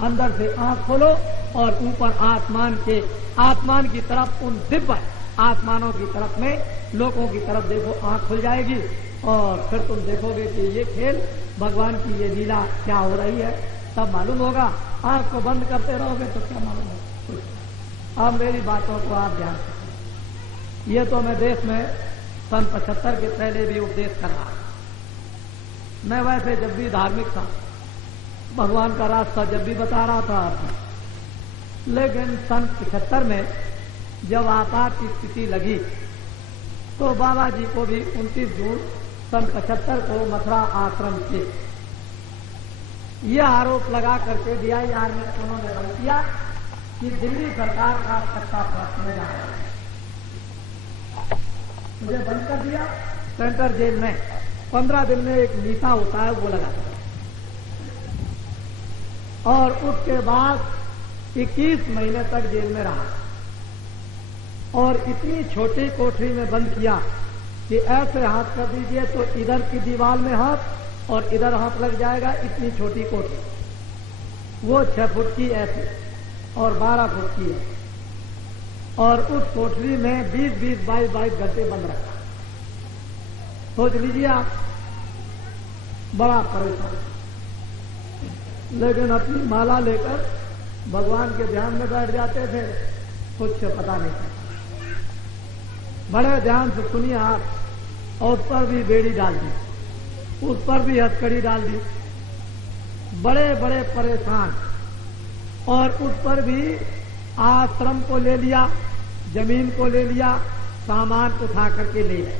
अंदर से आंख खोलो और ऊपर आसमान की तरफ उन दिव्य आसमानों की तरफ में लोगों की तरफ देखो, आंख खुल जाएगी और फिर तुम देखोगे कि ये खेल भगवान की ये लीला क्या हो रही है, तब मालूम होगा। आंख को बंद करते रहोगे तो क्या मालूम होगा। अब मेरी बातों को आप ध्यान रखें। ये तो मैं देश में सन 75 के पहले भी उपदेश कर रहा। मैं वैसे जब भी धार्मिक था, भगवान का रास्ता जब भी बता रहा था आपको, लेकिन सन 75 में जब आपात की स्थिति लगी तो बाबा जी को भी 29 जून सन 75 को मथुरा आश्रम से यह आरोप लगा करके DIR में उन्होंने बंद किया कि दिल्ली सरकार का सत्ता प्राप्त होने जा रहा है। मुझे बंद कर दिया सेंट्रल जेल में 15 दिन में एक मीसा होता है वो लगाता है, और उसके बाद 21 महीने तक जेल में रहा और इतनी छोटी कोठरी में बंद किया कि ऐसे हाथ कर दीजिए तो इधर की दीवार में हाथ और इधर हाथ लग जाएगा। इतनी छोटी कोठरी, वो 6 फुट की ऐसी और 12 फुट की है, और उस कोठरी में 20-20, 22-22 घंटे बंद रखा। सोच लीजिए आप, बड़ा परेशान, लेकिन अपनी माला लेकर भगवान के ध्यान में बैठ जाते थे, कुछ पता नहीं था। बड़े ध्यान से सुनिए आप, और उस पर भी बेड़ी डाल दी, उस पर भी हथकड़ी डाल दी, बड़े बड़े परेशान, और उस पर भी आश्रम को ले लिया, जमीन को ले लिया, सामान उठा करके ले गए,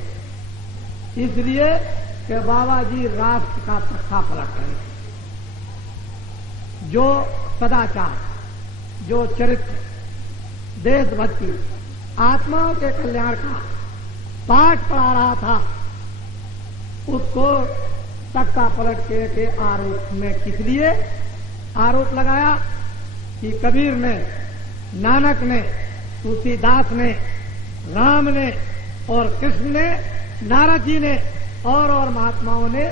इसलिए कि बाबा जी राष्ट्र का तख्ता पलट रहे। जो सदाचार, जो चरित्र, देशभक्ति, आत्माओं के कल्याण का पाठ पढ़ा रहा था, उसको तख्ता पलट के आरोप में किस लिए आरोप लगाया कि कबीर ने, नानक ने, तुलसीदास ने, राम ने और कृष्ण ने, नारद जी ने और महात्माओं ने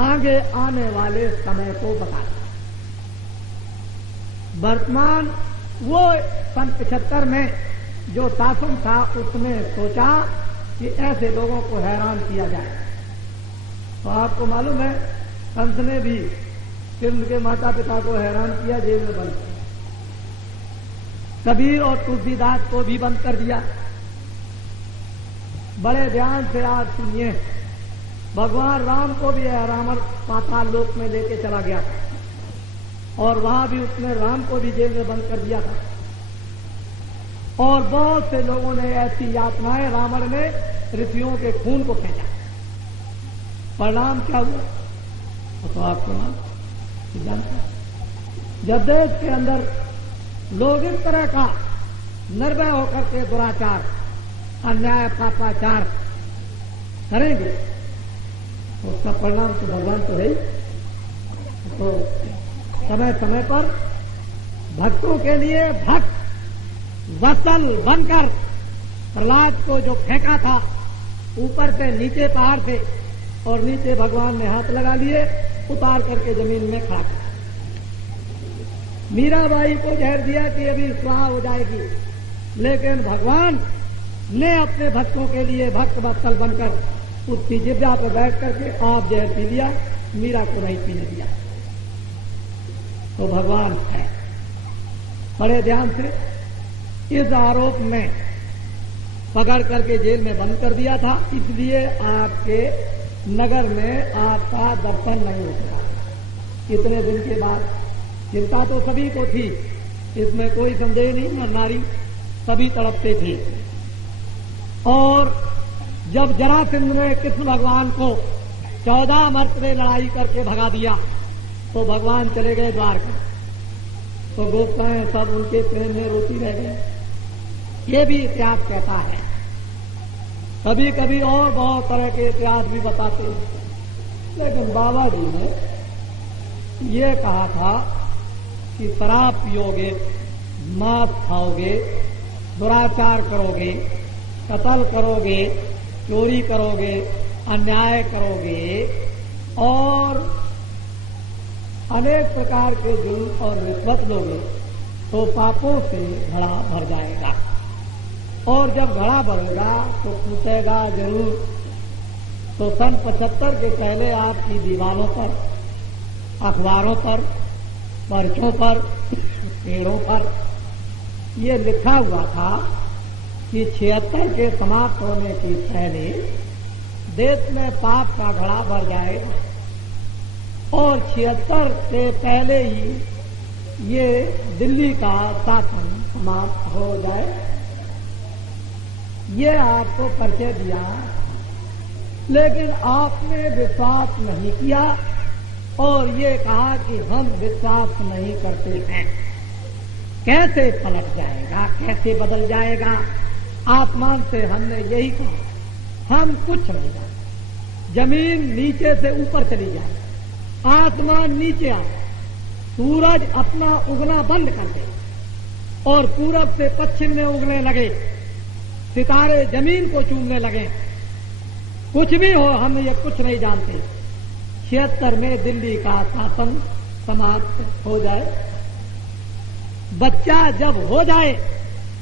आगे आने वाले समय को बताया। वर्तमान वो सन 75 में जो शासन था उसने सोचा कि ऐसे लोगों को हैरान किया जाए। तो आपको मालूम है, कंस ने भी कृष्ण के माता पिता को हैरान किया, जेल में बंद किया। कबीर और तुलसीदास को भी बंद कर दिया। बड़े ध्यान से आज सुनिए, भगवान राम को भी रावण पाताल लोक में लेके चला गया था और वहां भी उसने राम को भी जेल में बंद कर दिया था, और बहुत से लोगों ने ऐसी यातनाएं, रावण ने ऋषियों के खून को खींचा। परिणाम क्या हुआ तो आपको जानते हैं। जब देश के अंदर लोग इस तरह का निर्भय होकर के दुराचार, अन्याय, पापाचार करेंगे तो उसका परिणाम तो भगवान तो है ही। तो समय समय पर भक्तों के लिए भक्त वत्सल बनकर प्रहलाद को जो फेंका था ऊपर से नीचे पहाड़ से, और नीचे भगवान ने हाथ लगा लिए, उतार करके जमीन में खड़ा किया। मीराबाई को जहर दिया कि अभी स्वाहा हो जाएगी, लेकिन भगवान ने अपने भक्तों के लिए भक्त वत्सल बनकर उसकी जिब्या पर बैठ करके आप जहर पी लिया, मीरा को नहीं पीने दिया। तो भगवान है। बड़े ध्यान से इस आरोप में पकड़ करके जेल में बंद कर दिया था, इसलिए आपके नगर में आपका दर्शन नहीं हो सका। इतने दिन के बाद चिंता तो सभी को थी, इसमें कोई संदेह नहीं, नर नारी सभी तड़पते थे। और जब जरासंध ने कृष्ण भगवान को 14 मर्तबे लड़ाई करके भगा दिया तो भगवान चले गए द्वारका। तो गोपियां सब उनके प्रेम में रोती रह गए। ये भी इतिहास कहता है। कभी कभी और बहुत तरह के इतिहास भी बताते हैं, लेकिन बाबा जी ने ये कहा था कि शराब पियोगे, मांस खाओगे, दुराचार करोगे, कत्ल करोगे, चोरी करोगे, अन्याय करोगे और अनेक प्रकार के जुल्म और रिश्वत लोगे तो पापों से घड़ा भर जाएगा, और जब घड़ा भरेगा तो पूछेगा जरूर। तो सन 75 के पहले आपकी दीवारों पर, अखबारों पर, पर्चों पर, पेड़ों पर ये लिखा हुआ था कि 76 के समाप्त होने के पहले देश में पाप का घड़ा भर जाएगा, और 76 से पहले ही ये दिल्ली का शासन समाप्त हो जाए। ये आपको परिचय दिया, लेकिन आपने विश्वास नहीं किया और ये कहा कि हम विश्वास नहीं करते हैं। कैसे पलट जाएगा, कैसे बदल जाएगा? आसमान से हमने यही कहा, हम कुछ नहीं जानते। जमीन नीचे से ऊपर चली जाए, आसमान नीचे आए, सूरज अपना उगना बंद कर दे और पूरब से पश्चिम में उगने लगे, सितारे जमीन को चूमने लगे, कुछ भी हो हम ये कुछ नहीं जानते, 76 में दिल्ली का शासन समाप्त हो जाए। बच्चा जब हो जाए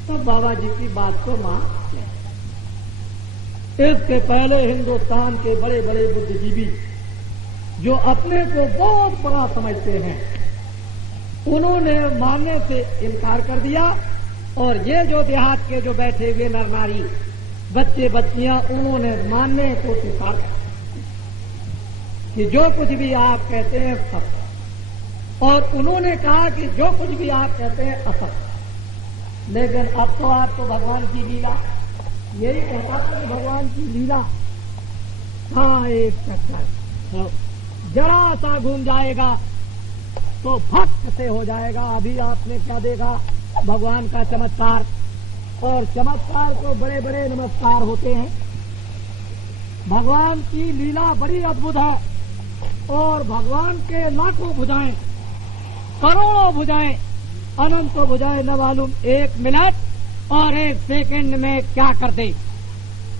तब बाबा जी की बात को मान ले। इसके पहले हिंदुस्तान के बड़े बड़े बुद्धिजीवी जो अपने को बहुत बड़ा समझते हैं, उन्होंने मानने से इनकार कर दिया और ये जो देहात के जो बैठे हुए नर नारी बच्चे बच्चियां, उन्होंने मानने को स्वीकार किया कि जो कुछ भी आप कहते हैं सत्य, और उन्होंने कहा कि जो कुछ भी आप कहते हैं असत्य। लेकिन अब तो आपको भगवान की लीला, यही कहता था कि भगवान की लीला हाँ एक चक्कर जरा सा घूम जाएगा तो फट से हो जाएगा। अभी आपने क्या देखा, भगवान का चमत्कार, और चमत्कार को बड़े बड़े नमस्कार होते हैं। भगवान की लीला बड़ी अद्भुत है और भगवान के लाखों भुजाएं, करोड़ों भुजाएं, अनंतों भुजाएं, न मालूम 1 मिनट और 1 सेकंड में क्या कर दे।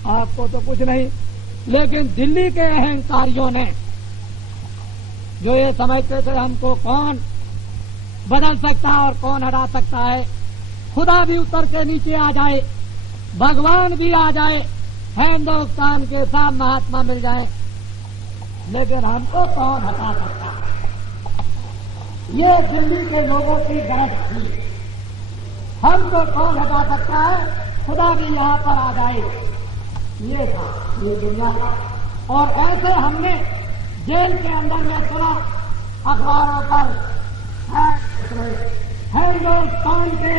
आपको तो कुछ नहीं, लेकिन दिल्ली के अहंकारियों ने जो ये समझते थे हमको कौन बदल सकता है और कौन हटा सकता है, खुदा भी उतर के नीचे आ जाए, भगवान भी आ जाए, हिंदुस्तान के साथ महात्मा मिल जाए, लेकिन हमको कौन हटा सकता है। ये दिल्ली के लोगों की गरज थी, हमको कौन हटा सकता है, खुदा भी यहाँ पर आ जाए, ये था ये दुनिया का। और ऐसे हमने जेल के अंदर में सुना अखबारों पर हिंदुस्तान के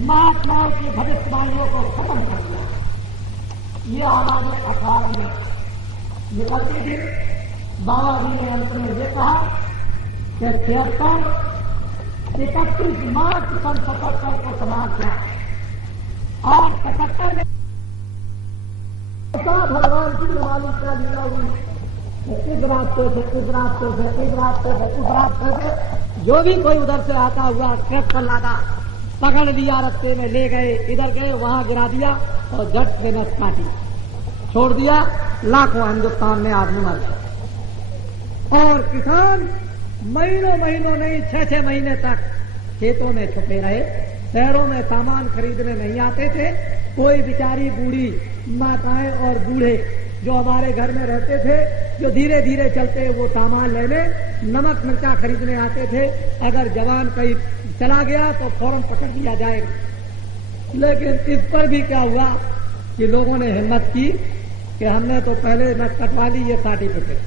महात्माओं की भविष्यवाणियों को खत्म कर दिया। ये हमारे अखबार में निकलती थी। बाबा जी ने अंत में ये कहा कि 31 मार्च 77 को समाप्त किया और 77 में भगवान की मालूम क्या लीला हुई, इस रास्ते से इस रास्ते से इस रास्ते से उस रास्ते से जो भी कोई उधर से आता हुआ ट्रक पर लादा, पकड़ लिया, रास्ते में ले गए, इधर गए, वहां गिरा दिया और झट से नस काटी, छोड़ दिया। लाखों हिंदुस्तान में आदमी मर गए और किसान महीनों महीनों नहीं 6-6 महीने तक खेतों में छुपे रहे, शहरों में सामान खरीदने नहीं आते थे। कोई बेचारी बूढ़ी माताएं और बूढ़े जो हमारे घर में रहते थे, जो धीरे धीरे चलते वो सामान लेने, नमक मिर्चा खरीदने आते थे। अगर जवान कहीं चला गया तो फौरन पकड़ लिया जाएगा। लेकिन इस पर भी क्या हुआ कि लोगों ने हिम्मत की कि हमने तो पहले नस कटवा ली, ये सर्टिफिकेट।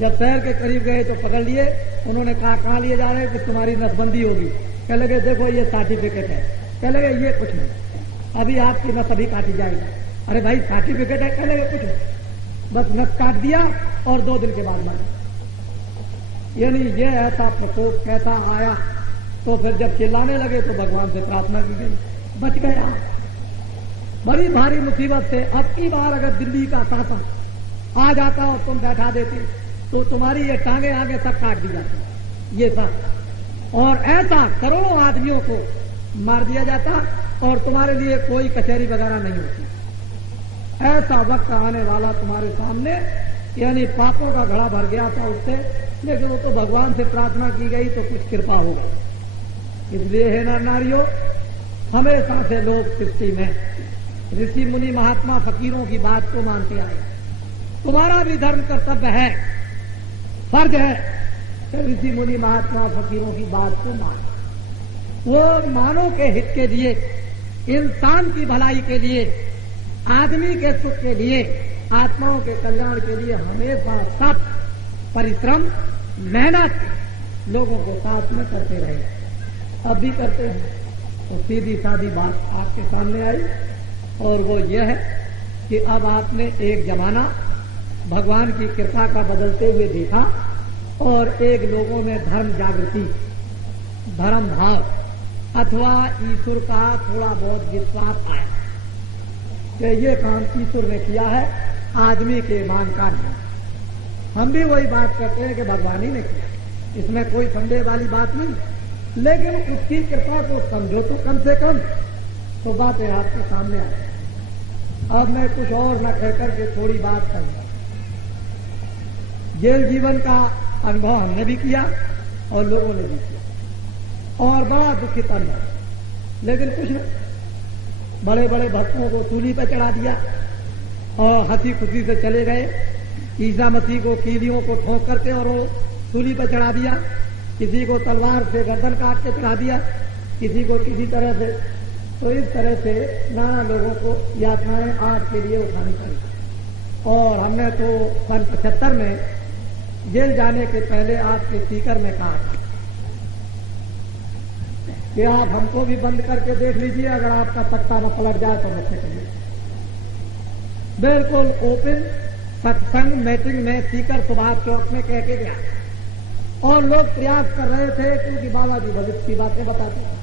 जब शहर के करीब गए तो पकड़ लिए, उन्होंने कहा कहाँ लिए जा रहे हैं कि तुम्हारी नसबंदी होगी। कह लगे देखो ये सर्टिफिकेट है, कह लगे ये कुछ नहीं, अभी आपकी नस अभी काटी जाएगी। अरे भाई सर्टिफिकेट है, कह लगे कुछ नहीं, बस नस काट दिया और 2 दिन के बाद मर गया। यानी ये ऐसा प्रकोप कैसा आया। तो फिर जब चिल्लाने लगे तो भगवान से प्रार्थना की गई, बच गया। बड़ी भारी मुसीबत से अब की बार अगर दिल्ली का शासन आ जाता और तुम बैठा देते तो तुम्हारी ये टांगे आगे तक काट दी जाती, ये सब, और ऐसा करोड़ों आदमियों को मार दिया जाता और तुम्हारे लिए कोई कचहरी वगैरह नहीं होती। ऐसा वक्त आने वाला तुम्हारे सामने, यानी पापों का घड़ा भर गया था उससे, लेकिन वो तो भगवान से प्रार्थना की गई तो कुछ कृपा हो गई। इसलिए है नर नारियों, हमेशा से लोग सृष्टि में ऋषि मुनि महात्मा फकीरों की बात को मानते आए। तुम्हारा भी धर्म कर्तव्य है, फर्ज है कि ऋषि मुनि महात्मा फकीरों की बात को मानो। वो मानव के हित के लिए, इंसान की भलाई के लिए, आदमी के सुख के लिए, आत्माओं के कल्याण के लिए हमेशा सब परिश्रम मेहनत लोगों को साथ में करते रहे, अब भी करते हैं। तो सीधी सादी बात आपके सामने आई और वो ये है कि अब आपने एक जमाना भगवान की कृपा का बदलते हुए देखा और एक लोगों में धर्म जागृति, धर्म भाव अथवा ईश्वर का थोड़ा बहुत विश्वास आया कि ये काम ईश्वर ने किया है, आदमी के ईमान का नहीं। हम भी वही बात करते हैं कि भगवान ही ने किया, इसमें कोई संदेह वाली बात नहीं, लेकिन उसकी कृपा को समझो तो कम से कम, तो बातें आपके सामने आ गई। अब मैं कुछ और न कहकर के थोड़ी बात कहूंगा। जेल जीवन का अनुभव हमने भी किया और लोगों ने भी किया, और बड़ा दुखित अनुभव, लेकिन कुछ नहीं, बड़े बड़े भक्तों को सूली पर चढ़ा दिया और हंसी खुशी से चले गए। ईसा मसीह को कीलियों को ठोक करके और वो सूली पर चढ़ा दिया, किसी को तलवार से गर्दन काट के चढ़ा दिया, किसी को किसी तरह से। तो इस तरह से नाना लोगों को यातनाएं आज के लिए उठानी पड़ी। और हमने तो सन 75 में जेल जाने के पहले आपके स्पीकर में कहा था कि आप हमको भी बंद करके देख लीजिए, अगर आपका तख्ता न पलट जाए तो बच्चे करिए। बिल्कुल ओपन सत्संग मीटिंग में स्पीकर सुभाष चौक में कह के गया, और लोग प्रयास कर रहे थे क्योंकि बाबा जी भगत की बातें बताते हैं।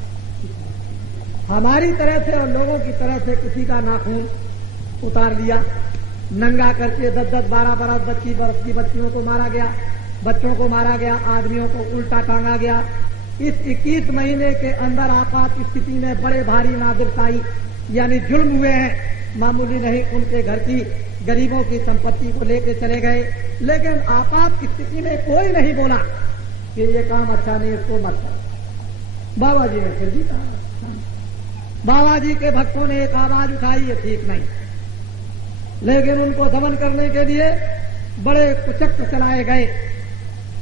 हमारी तरह से और लोगों की तरह से किसी का नाखून उतार लिया, नंगा करके 10-10, 12-12, 25 वर्ष की बच्चियों को मारा गया, बच्चों को मारा गया, आदमियों को उल्टा टांगा गया। इस 21 महीने के अंदर आपात स्थिति में बड़े भारी नादिरशाही यानी जुल्म हुए हैं, मामूली नहीं। उनके घर की गरीबों की संपत्ति को लेकर चले गए, लेकिन आपात स्थिति में कोई नहीं बोला कि ये काम अच्छा नहीं, इसको मत करो। बाबा जी ने फिर भी कहा, बाबा जी के भक्तों ने एक आवाज उठाई, ये ठीक नहीं, लेकिन उनको दमन करने के लिए बड़े कुचक्र चलाए गए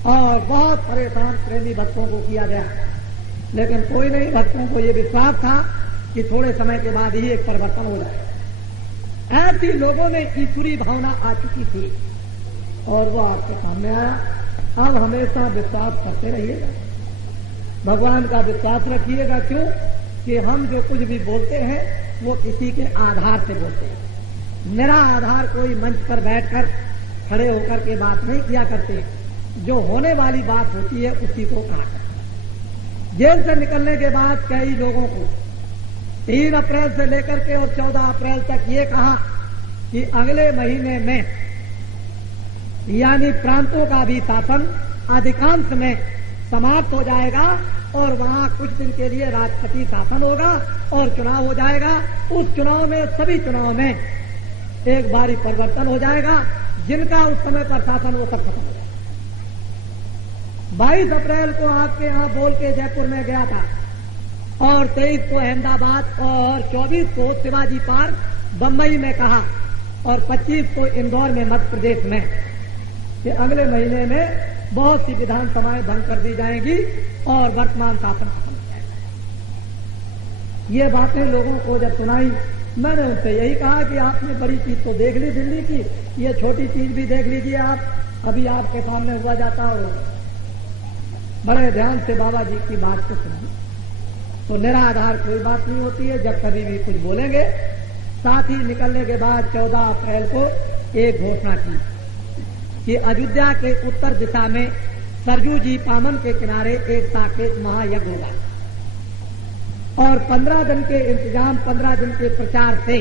और बहुत परेशान प्रेमी भक्तों को किया गया, लेकिन कोई नहीं। भक्तों को ये विश्वास था कि थोड़े समय के बाद ही एक परिवर्तन हो जाए। ऐसी लोगों में ईश्वरी भावना आ चुकी थी और वो आपके सामने आया। अब हमेशा विश्वास करते रहिएगा, भगवान का विश्वास रखिएगा। क्यों कि हम जो कुछ भी बोलते हैं वो किसी के आधार से बोलते हैं। मेरा आधार कोई मंच पर बैठकर खड़े होकर के बात नहीं किया करते, जो होने वाली बात होती है उसी को कहा करते। जेल से निकलने के बाद कई लोगों को 3 अप्रैल से लेकर के और 14 अप्रैल तक ये कहा कि अगले महीने में यानी प्रांतों का भी शासन अधिकांश में समाप्त हो जाएगा और वहां कुछ दिन के लिए राष्ट्रपति शासन होगा और चुनाव हो जाएगा। उस चुनाव में सभी चुनाव में एक बारी परिवर्तन हो जाएगा, जिनका उस समय पर शासन वो सब खत्म हो जाएगा। 22 अप्रैल को आपके यहां बोल के जयपुर में गया था और 23 को अहमदाबाद और 24 को शिवाजी पार्क बम्बई में कहा और 25 को इंदौर में मध्य प्रदेश में कि अगले महीने में बहुत सी विधानसभाएं भंग कर दी जाएंगी और वर्तमान शासन खत्म हो जाएगा। ये बातें लोगों को जब सुनाई, मैंने उनसे यही कहा कि आपने बड़ी चीज तो देख ली दिल्ली की, ये छोटी चीज भी देख लीजिए आप, अभी आपके सामने हुआ जाता और बड़े ध्यान से बाबा जी की बात को सुनिए। तो निराधार कोई बात नहीं होती है। जब कभी भी कुछ बोलेंगे, साथ ही निकलने के बाद 14 अप्रैल को एक घोषणा की कि अयोध्या के उत्तर दिशा में सरजू जी पामन के किनारे एक साकेत महायज्ञ होगा और 15 दिन के इंतजाम, 15 दिन के प्रचार से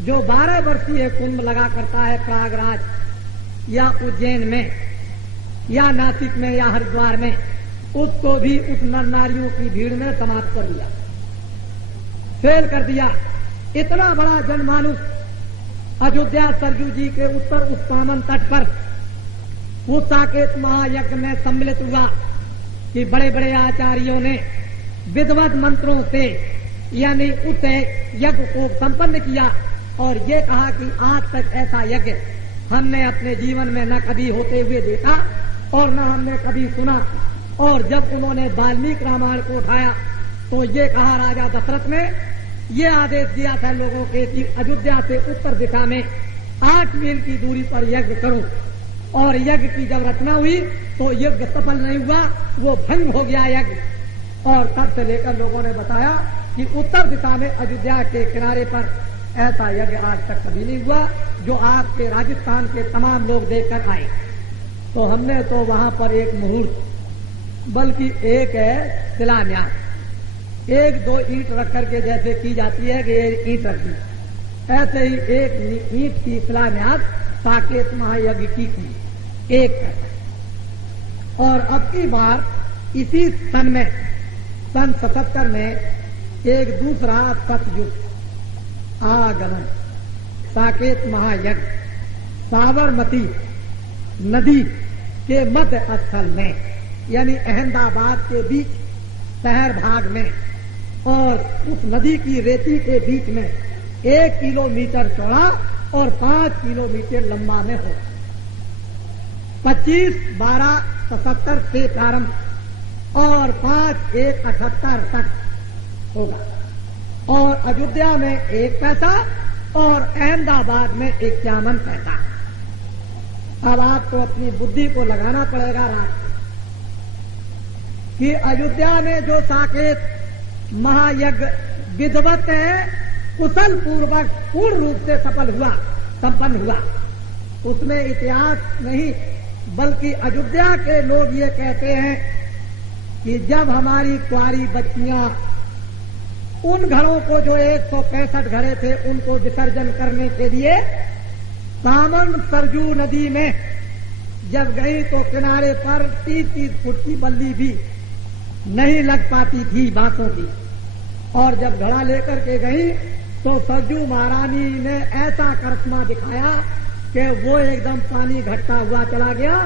जो 12 वर्षीय कुंभ लगा करता है प्रयागराज या उज्जैन में या नासिक में या हरिद्वार में, उसको भी उस नर नारियों की भीड़ में समाप्त कर दिया, फेल कर दिया। इतना बड़ा जनमानुष अयोध्या सरजू जी के उत्तर उस कामन तट पर उस साकेत महायज्ञ में सम्मिलित हुआ कि बड़े बड़े आचार्यों ने विधिवत मंत्रों से यानी उस यज्ञ को संपन्न किया और ये कहा कि आज तक ऐसा यज्ञ हमने अपने जीवन में न कभी होते हुए देखा और न हमने कभी सुना। और जब उन्होंने वाल्मीकि रामायण को उठाया तो ये कहा राजा दशरथ ने ये आदेश दिया था लोगों के कि अयोध्या से उत्तर दिशा में 8 मील की दूरी पर यज्ञ करो, और यज्ञ की जब रचना हुई तो यज्ञ सफल नहीं हुआ, वो भंग हो गया यज्ञ। और तब से लेकर लोगों ने बताया कि उत्तर दिशा में अयोध्या के किनारे पर ऐसा यज्ञ आज तक कभी नहीं हुआ, जो आपके राजस्थान के तमाम लोग देखकर आए। तो हमने तो वहां पर एक मुहूर्त, बल्कि एक है शिलान्यास, 1-2 ईंट रख करके जैसे की जाती है कि एक ईंट रख दी, ऐसे ही एक ईंट की शिलान्यास साकेत महायज्ञ की थी 1 पैसा। और अब की बार इसी सन में, सन 77 में एक दूसरा सतयुग आगमन साकेत महायज्ञ साबरमती नदी के मध्य स्थल में, यानी अहमदाबाद के बीच शहर भाग में और उस नदी की रेती के बीच में 1 किलोमीटर चौड़ा और 5 किलोमीटर लंबा में हो। 25/12/77 से प्रारंभ और 5/1/78 तक होगा। और अयोध्या में 1 पैसा और अहमदाबाद में 51 पैसा। अब आपको अपनी बुद्धि को लगाना पड़ेगा रात कि अयोध्या में जो साकेत महायज्ञ विधिवत है, कुशल पूर्वक पूर्ण रूप से संपन्न हुआ, उसमें इतिहास नहीं बल्कि अयोध्या के लोग ये कहते हैं कि जब हमारी कुंवारी बच्चियां उन घरों को जो 165 घड़े थे उनको विसर्जन करने के लिए सामन सरजू नदी में जब गई तो किनारे पर 30-30 फुट की बल्ली भी नहीं लग पाती थी बांसों की। और जब घड़ा लेकर के गई तो सरजू महारानी ने ऐसा करिश्मा दिखाया कि वो एकदम पानी घटता हुआ चला गया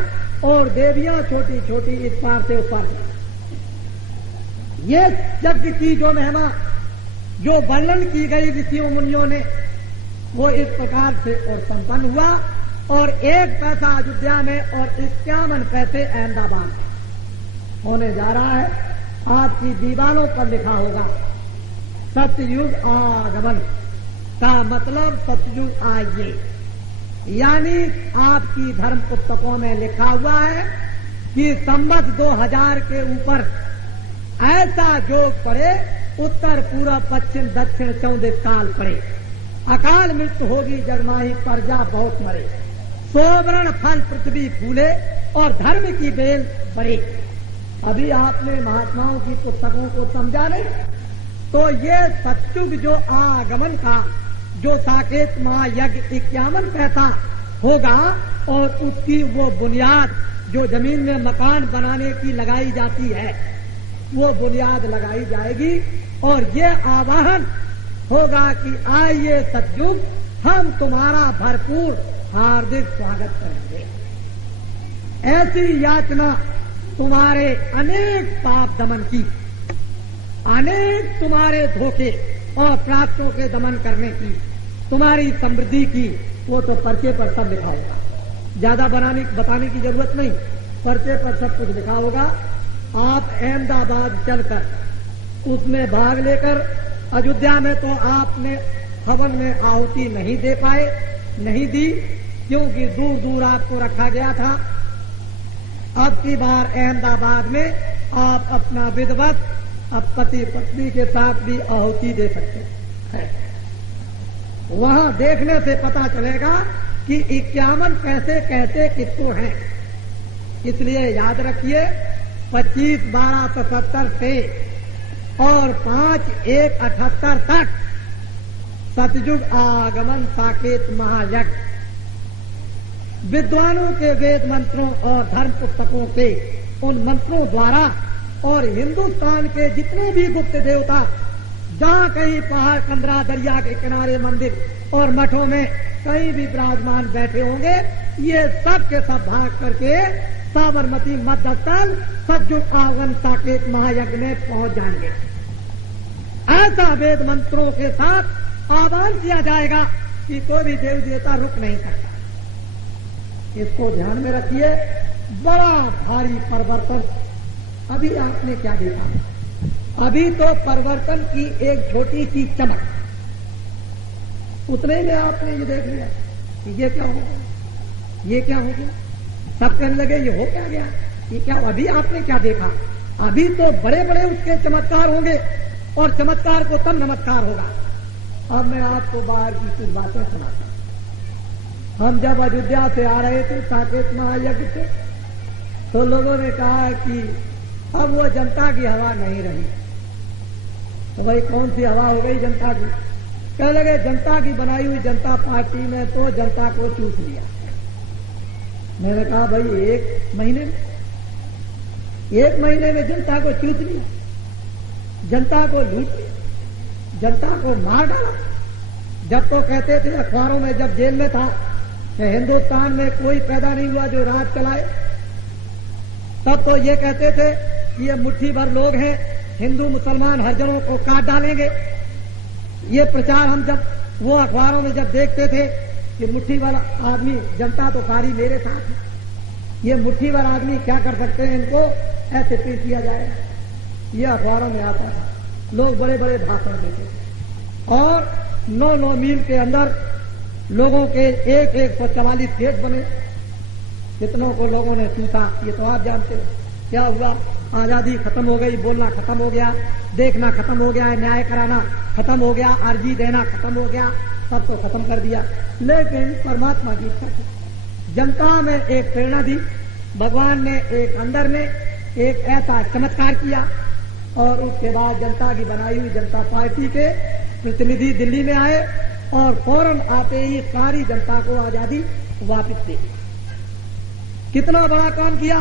और देवियां छोटी छोटी इस पार से उस पार चली। ये यज्ञ की जो महिमा जो वर्णन की गई ऋषियों मुनियों ने वो इस प्रकार से और संपन्न हुआ। और 1 पैसा अयोध्या में और 51 पैसे अहमदाबाद में होने जा रहा है। आपकी दीवारों पर लिखा होगा सतयुग आगमन का मतलब सतयुग आइए, यानी आपकी धर्म पुस्तकों में लिखा हुआ है कि संवत 2000 के ऊपर ऐसा योग पड़े, उत्तर पूर्व पश्चिम दक्षिण 14 काल पड़े, अकाल मृत्यु होगी जगमाही प्रजा बहुत मरे, सोवर्ण फल पृथ्वी फूले और धर्म की बेल बढ़े। अभी आपने महात्माओं की पुस्तकों को समझा नहीं, तो ये सतयुग जो आगमन का जो साकेत महायज्ञ 51 पैसा होगा और उसकी वो बुनियाद जो जमीन में मकान बनाने की लगाई जाती है वो बुनियाद लगाई जाएगी। और ये आवाहन होगा कि आइए सतयुग, हम तुम्हारा भरपूर हार्दिक स्वागत करेंगे। ऐसी याचना तुम्हारे अनेक पाप दमन की, अनेक तुम्हारे धोखे और प्राप्तों के दमन करने की, तुम्हारी समृद्धि की, वो तो पर्चे पर सब लिखा होगा। ज्यादा बताने की जरूरत नहीं, पर्चे पर सब कुछ लिखा होगा। आप अहमदाबाद चलकर उसमें भाग लेकर, अयोध्या में तो आपने हवन में आहुति नहीं दे पाए, नहीं दी, क्योंकि दूर दूर आपको रखा गया था। अब की बार अहमदाबाद में आप अपना विधिवत अब पति पत्नी के साथ भी आहुति दे सकते हैं। वहां देखने से पता चलेगा कि 51 पैसे कहते किसको हैं। इसलिए याद रखिए 25/12/77 से और 5/1/78 तक सतयुग आगमन साकेत महायज्ञ विद्वानों के वेद मंत्रों और धर्म पुस्तकों के उन मंत्रों द्वारा और हिंदुस्तान के जितने भी गुप्त देवता जहां कहीं पहाड़ कंदरा दरिया के किनारे मंदिर और मठों में कहीं भी विराजमान बैठे होंगे, ये सब के सब भाग करके साबरमती मध्यस्थल सतयुग आगमन साकेत महायज्ञ में पहुंच जाएंगे। ऐसा वेद मंत्रों के साथ आह्वान किया जाएगा कि कोई भी देवी देवता रुक नहीं सकता। इसको ध्यान में रखिए। बड़ा भारी परिवर्तन अभी आपने क्या देखा? अभी तो परिवर्तन की एक छोटी सी चमक, उतने में आपने ये देख लिया कि ये क्या हो गया, ये क्या हो गया। सब कहने लगे ये हो क्या गया, ये क्या। अभी आपने क्या देखा? अभी तो बड़े बड़े उसके चमत्कार होंगे और चमत्कार को तब नमस्कार होगा। अब मैं आपको बाहर की कुछ बातें सुनाता हूं। हम जब अयोध्या से आ रहे थे साकेत महायज्ञ से, तो लोगों ने कहा कि अब वो जनता की हवा नहीं रही। तो भाई कौन सी हवा हो गई जनता की? कह लगे जनता की बनाई हुई जनता पार्टी ने तो जनता को चूस लिया। मैंने कहा भाई एक महीने में जनता को चूस लिया, जनता को लूट लिया, जनता को मार डाला। जब तो कहते थे अखबारों में, जब जेल में था, कि हिंदुस्तान में कोई पैदा नहीं हुआ जो राज चलाए, तब तो ये कहते थे कि ये मुट्ठी भर लोग हैं, हिंदू मुसलमान हर जनों को काट डालेंगे। ये प्रचार हम जब वो अखबारों में जब देखते थे कि मुट्ठी भर आदमी, जनता तो सारी मेरे साथ है, ये मुट्ठी भर आदमी क्या कर सकते हैं, इनको ऐसे पेश किया जाएगा। ये अखबारों में आता था, लोग बड़े बड़े भाषण देते थे, और 9-9 मील के अंदर लोगों के 144 केस बने, कितनों को लोगों ने सूता, ये तो आप जानते हो। क्या हुआ, आजादी खत्म हो गई, बोलना खत्म हो गया, देखना खत्म हो गया, न्याय कराना खत्म हो गया, अर्जी देना खत्म हो गया, सब तो खत्म कर दिया। लेकिन परमात्मा की इच्छा थी, जनता में एक प्रेरणा दी, भगवान ने एक अंदर में एक ऐसा चमत्कार किया, और उसके बाद जनता की बनाई हुई जनता पार्टी के प्रतिनिधि दिल्ली में आए, और फौरन आते ही सारी जनता को आजादी वापस दे दी। कितना बड़ा काम किया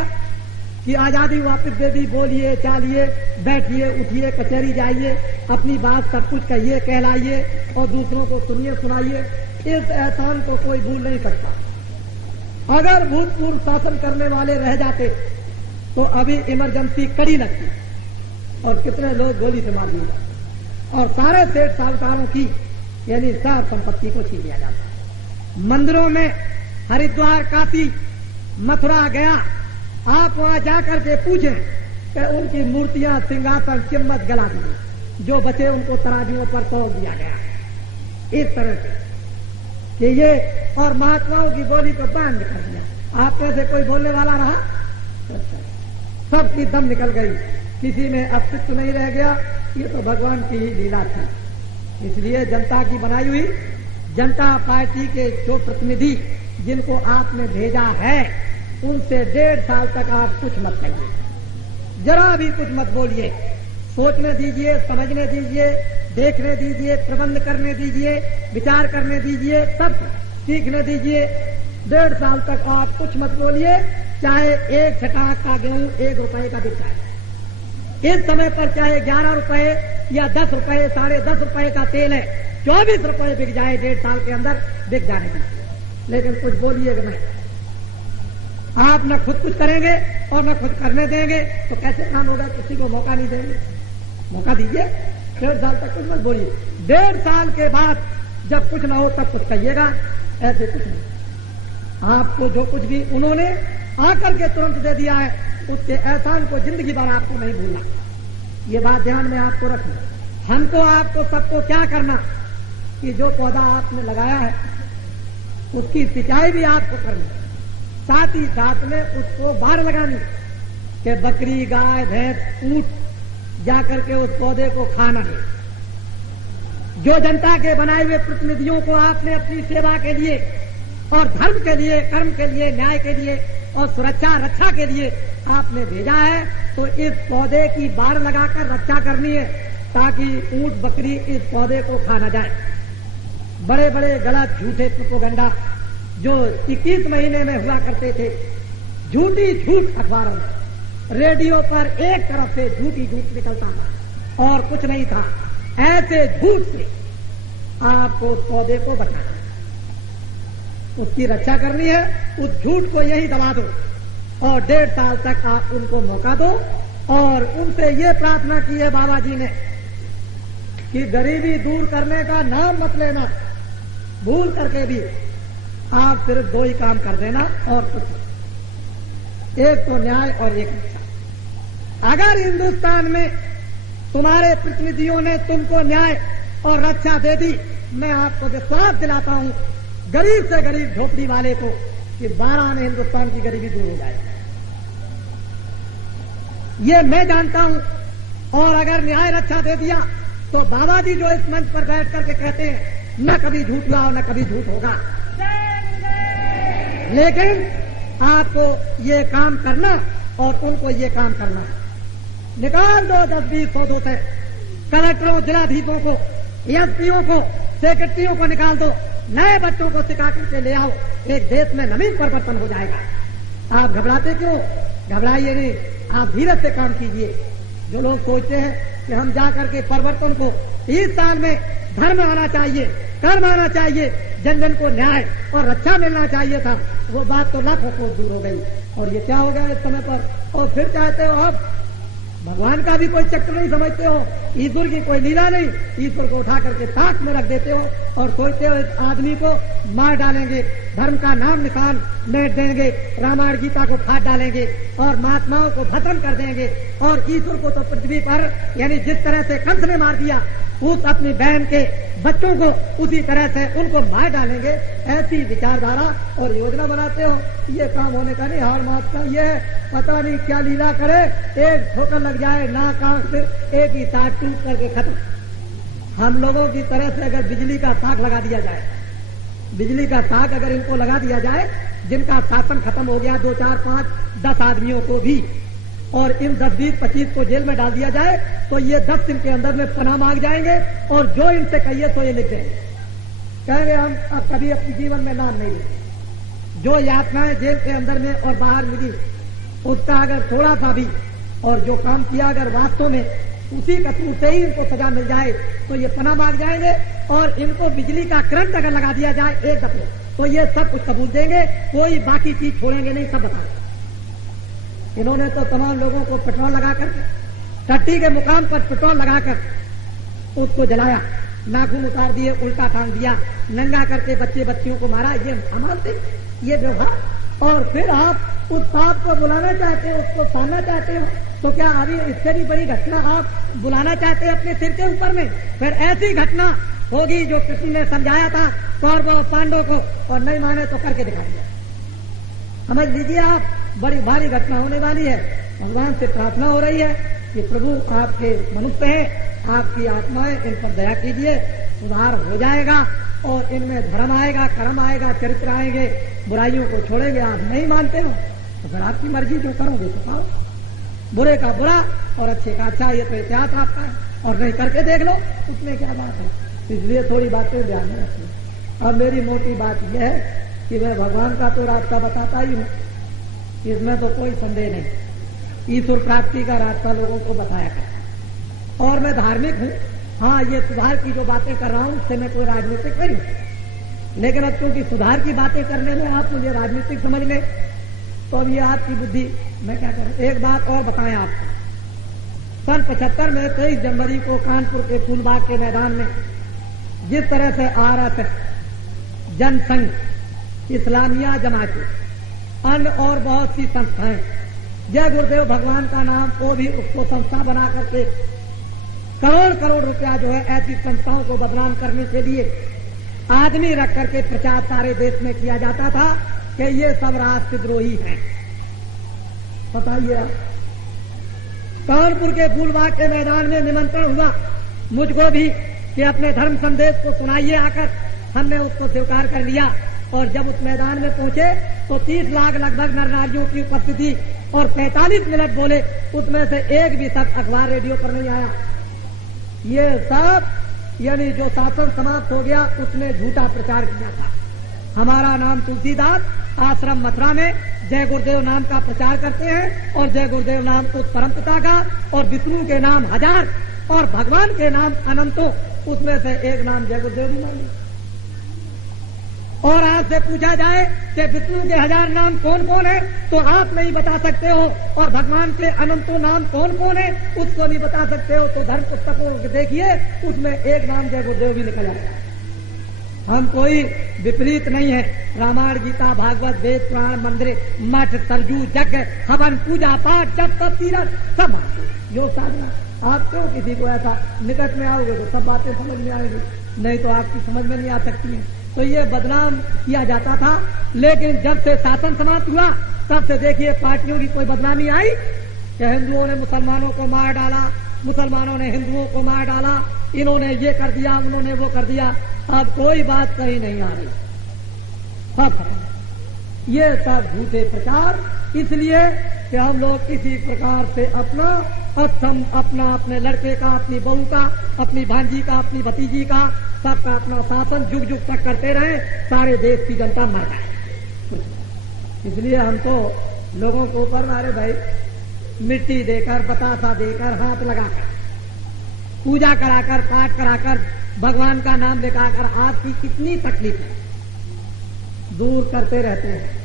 कि आजादी वापस दे दी। बोलिए, चालिए, बैठिए, उठिए, कचहरी जाइए, अपनी बात सब कुछ कहिए, कहलाइए, और दूसरों को सुनिए, सुनाइए। इस एहसान को कोई भूल नहीं सकता। अगर भूतपूर्व शासन करने वाले रह जाते तो अभी इमरजेंसी कड़ी लगती, और कितने लोग गोली से मार दिए जाते, और सारे सेठ साहूकारों की यानी सब संपत्ति को छीन लिया जाता। मंदिरों में हरिद्वार, काशी, मथुरा गया, आप वहां जाकर के पूछें कि उनकी मूर्तियां, सिंहासन, कीमत गला दी, जो बचे उनको तराजुओं पर तोड़ दिया गया। इस तरह से कि ये, और महात्माओं की गोली को बंद कर दिया। आप में से कोई बोलने वाला रहा, सबकी दम निकल गई, किसी में अस्तित्व नहीं रह गया। ये तो भगवान की ही लीला थी। इसलिए जनता की बनाई हुई जनता पार्टी के जो प्रतिनिधि जिनको आपने भेजा है, उनसे 1.5 साल तक आप कुछ मत कहिए, जरा भी कुछ मत बोलिए। सोचने दीजिए, समझने दीजिए, देखने दीजिए, प्रबंध करने दीजिए, विचार करने दीजिए, सब सीखने दीजिए। 1.5 साल तक आप कुछ मत बोलिए, चाहे एक छटाक का गेहूं 1 रुपए का बिक जाए। इस समय पर चाहे 11 रुपए या 10 रुपए, 10.5 रुपए का तेल है, 24 रुपए बिक जाए, 1.5 साल के अंदर बिक जाने का। लेकिन कुछ बोलिएगा नहीं, आप न खुद कुछ करेंगे और न खुद करने देंगे, तो कैसे काम होगा? किसी को मौका नहीं देंगे। मौका दीजिए, 1.5 साल तक कुछ मत बोलिए। 1.5 साल के बाद जब कुछ न हो तब कुछ कहिएगा, ऐसे कुछ नहीं। आपको जो कुछ भी उन्होंने आकर के तुरंत दे दिया है, उसके एहसान को जिंदगी भर आपको नहीं भूलना। ये बात ध्यान में आपको रखना। हमको, आपको, सबको क्या करना कि जो पौधा आपने लगाया है उसकी सिंचाई भी आपको करनी, साथ ही साथ में उसको बाढ़ लगानी कि बकरी, गाय, भैंस, ऊंट जाकर के उस पौधे को खाना है। जो जनता के बनाए हुए प्रतिनिधियों को आपने अपनी सेवा के लिए और धर्म के लिए, कर्म के लिए, न्याय के लिए और सुरक्षा रक्षा के लिए आपने भेजा है, तो इस पौधे की बाढ़ लगाकर रक्षा करनी है, ताकि ऊंट, बकरी इस पौधे को खा न जाए। बड़े बड़े गलत झूठे प्रोपेगेंडा जो 21 महीने में हुआ करते थे, झूठी झूठ अखबारों में, रेडियो पर एक तरफ से झूठी झूठ निकलता था और कुछ नहीं था। ऐसे झूठ से आपको उस पौधे को बचाना है, उसकी रक्षा करनी है। उस झूठ को यही दबा दो और 1.5 साल तक आप उनको मौका दो। और उनसे ये प्रार्थना की है बाबा जी ने कि गरीबी दूर करने का नाम मत लेना, भूल करके भी आप सिर्फ 2 ही काम कर देना और कुछ, एक तो न्याय और एक रक्षा। अगर हिंदुस्तान में तुम्हारे प्रतिनिधियों ने तुमको न्याय और रक्षा दे दी, मैं आपको विश्वास दिलाता हूं गरीब से गरीब झोपड़ी वाले को कि 12 में हिंदुस्तान की गरीबी दूर हो जाएगी। ये मैं जानता हूं। और अगर न्याय रक्षा दे दिया तो बाबा जी जो इस मंच पर बैठ करके कहते हैं न कभी झूठ हुआ और न कभी झूठ होगा, लेकिन आपको ये काम करना और उनको ये काम करना है। निकाल दो 10-20 पौधों से कलेक्टरों, जिलाधीशों को, एसपीओ को, सेक्रेटरियों को निकाल दो, नए बच्चों को सिखा करके ले आओ। एक देश में नवीन परिवर्तन हो जाएगा। आप घबराते क्यों? घबराइए नहीं, आप धीरज से काम कीजिए। जो लोग सोचते हैं कि हम जा करके परिवर्तन को इस साल में धर्म आना चाहिए, कर्म आना चाहिए, जन जन को न्याय और रक्षा मिलना चाहिए था, वो बात तो लाखों कोस दूर हो गई। और ये क्या हो गया इस समय पर? और फिर चाहते हो आप भगवान का भी कोई चक्र नहीं समझते हो, ईश्वर की कोई लीला नहीं, ईश्वर को उठा करके ताक में रख देते हो और सोचते हो इस आदमी को मार डालेंगे, धर्म का नाम निशान मेट देंगे, रामायण गीता को फाड़ डालेंगे और महात्माओं को खत्म कर देंगे और ईश्वर को तो पृथ्वी पर यानी जिस तरह से कंस ने मार दिया उस अपनी बहन के बच्चों को उसी तरह से उनको मार डालेंगे। ऐसी विचारधारा और योजना बनाते हो, ये काम होने का नहीं। हार मात का ये पता नहीं क्या लीला करे, एक ठोकर लग जाए नाक आंख सिर एक ही तार टूट करके खत्म। हम लोगों की तरह से अगर बिजली का ताक लगा दिया जाए, बिजली का ताक अगर इनको लगा दिया जाए, जिनका शासन खत्म हो गया 2, 4, 5, 10 आदमियों को भी, और इन 10, 20, 25 को जेल में डाल दिया जाए तो ये 10 दिन के अंदर में पनाह मांग जाएंगे और जो इनसे कहिए तो ये लिख देंगे, कहेंगे हम अब कभी अपने जीवन में नाम नहीं लेंगे। जो यातनाएं जेल के अंदर में और बाहर मिली उसका अगर थोड़ा सा भी और जो काम किया अगर वास्तव में उसी कसूर से ही इनको सजा मिल जाए तो ये पनाह मांग जाएंगे और इनको बिजली का करंट अगर लगा दिया जाए एक दफे तो ये सब कुछ कबूल देंगे, कोई बाकी चीज छोड़ेंगे नहीं, सब बताएंगे। इन्होंने तो तमाम लोगों को पेट्रोल लगाकर टट्टी के मुकाम पर पेट्रोल लगाकर उसको जलाया, नाखून उतार दिए, उल्टा टांग दिया, नंगा करके बच्चे बच्चियों को मारा। ये अमानते, ये व्यवहार। और फिर आप उस पाप को बुलाना चाहते हो, उसको सामना चाहते हो, तो क्या अभी इससे भी बड़ी घटना आप बुलाना चाहते हैं अपने सिर के ऊपर में? फिर ऐसी घटना होगी जो कृष्ण ने समझाया था कौरवों और पांडवों को, और नहीं माने तो करके दिखाएंगे। समझ लीजिए आप, बड़ी भारी घटना होने वाली है। भगवान से प्रार्थना हो रही है कि प्रभु आपके मनुष्य हैं, आपकी आत्माएं, इन पर दया कीजिए, सुधार हो जाएगा और इनमें धर्म आएगा, कर्म आएगा, चरित्र आएंगे, बुराइयों को छोड़ेंगे। आप नहीं मानते हो तो फिर आपकी मर्जी, जो करोगे तो पाओ, बुरे का बुरा और अच्छे का अच्छा, ये तो इतिहास आपका है, और नहीं करके देख लो, उसमें क्या बात है। इसलिए थोड़ी बातें ध्यान में रखिए। अब मेरी मोटी बात यह है कि मैं भगवान का तो रास्ता बताता ही हूँ, इसमें तो कोई संदेह नहीं। ईश्वर प्राप्ति का रास्ता लोगों को बताया करता, और मैं धार्मिक हूँ। हाँ, ये सुधार की जो बातें कर रहा हूँ उससे मैं कोई राजनीतिक नहीं हूँ, लेकिन अब क्योंकि सुधार की बातें करने में आप मुझे राजनीतिक समझ लें तो अब ये आपकी बुद्धि, मैं क्या करूँ। एक बात और बताएं आपको, सन 75 में 23 जनवरी को कानपुर के फूलबाग के मैदान में जिस तरह से RSS, जनसंघ, इस्लामिया जमातें, अन्य और बहुत सी संस्थाएं, जय गुरुदेव भगवान का नाम वो भी उसको संस्था बना करके करोड़ करोड़ रुपया जो है ऐसी संस्थाओं को बदनाम करने के लिए आदमी रख करके प्रचार सारे देश में किया जाता था कि ये सब राष्ट्रद्रोही हैं। बताइए आप, कानपुर के फूलबाग के मैदान में निमंत्रण हुआ मुझको भी कि अपने धर्म संदेश को सुनाइए आकर, हमने उसको स्वीकार कर लिया। और जब उस मैदान में पहुंचे तो 30 लाख लगभग नर नारियों की उपस्थिति और 45 मिनट बोले, उसमें से एक भी शब्द अखबार रेडियो पर नहीं आया। ये सब यानी जो शासन समाप्त हो गया उसने झूठा प्रचार किया था। हमारा नाम तुलसीदास, आश्रम मथुरा में जय गुरुदेव नाम का प्रचार करते हैं, और जय गुरुदेव नाम उस परमपिता का, और विष्णु के नाम 1000 और भगवान के नाम अनंतों, उसमें से एक नाम जय गुरुदेव भी मान लिया। और आपसे पूछा जाए कि विष्णु के 1000 नाम कौन कौन है तो आप नहीं बता सकते हो, और भगवान के अनंतों नाम कौन कौन है उसको नहीं बता सकते हो, तो धर्म पुस्तकों को देखिए उसमें एक नाम जय गुरुदेव भी निकल आया। हम कोई विपरीत नहीं है। रामायण गीता भागवत वेद पुराण मंदिर मठ सरजू यज्ञ हवन पूजा पाठ जप तप तीरथ सब योग साधना। आप क्यों किसी को ऐसा निकट में आओगे तो सब बातें समझ में आएगी, नहीं तो आपकी समझ में नहीं आ सकती है। तो ये बदनाम किया जाता था, लेकिन जब से शासन समाप्त हुआ तब से देखिए पार्टियों की कोई बदनामी आई कि हिंदुओं ने मुसलमानों को मार डाला, मुसलमानों ने हिंदुओं को मार डाला, इन्होंने ये कर दिया, उन्होंने वो कर दिया। अब कोई बात कहीं नहीं आ रही, सब खत्म। ये सब झूठे प्रचार, इसलिए कि हम लोग किसी प्रकार से अपना अक्षम, अपना अपने लड़के का, अपनी बहू का, अपनी भांजी का, अपनी भतीजी का, सबका अपना शासन जुग जुग तक करते रहे, सारे देश की जनता मर जाए। इसलिए हमको लोगों को ऊपर मारे भाई मिट्टी देकर, बतासा देकर, हाथ लगाकर, पूजा कराकर, पाठ कराकर, भगवान का नाम लेकर आपकी कितनी तकलीफ है दूर करते रहते हैं,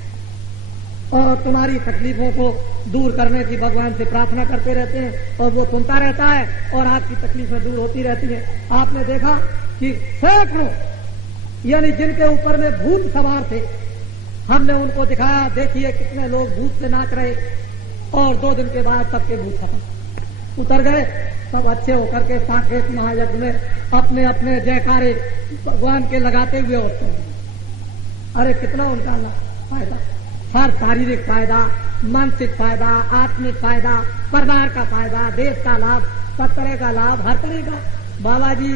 और तुम्हारी तकलीफों को दूर करने की भगवान से प्रार्थना करते रहते हैं, और वो सुनता रहता है और आपकी तकलीफें दूर होती रहती हैं। आपने देखा कि सैकड़ों यानी जिनके ऊपर में भूत सवार थे, हमने उनको दिखाया, देखिए कितने लोग भूत से नाच रहे, और 2 दिन के बाद सबके भूत खत्म उतर गए। सब अच्छे होकर के साकेत महायज्ञ में अपने अपने जयकारे भगवान के लगाते हुए होते हैं। अरे कितना उनका फायदा, हर शारीरिक फायदा, मानसिक फायदा, आत्मिक फायदा, परिवार का फायदा, देश का लाभ, सब तरह का लाभ, हर तरह का। बाबा जी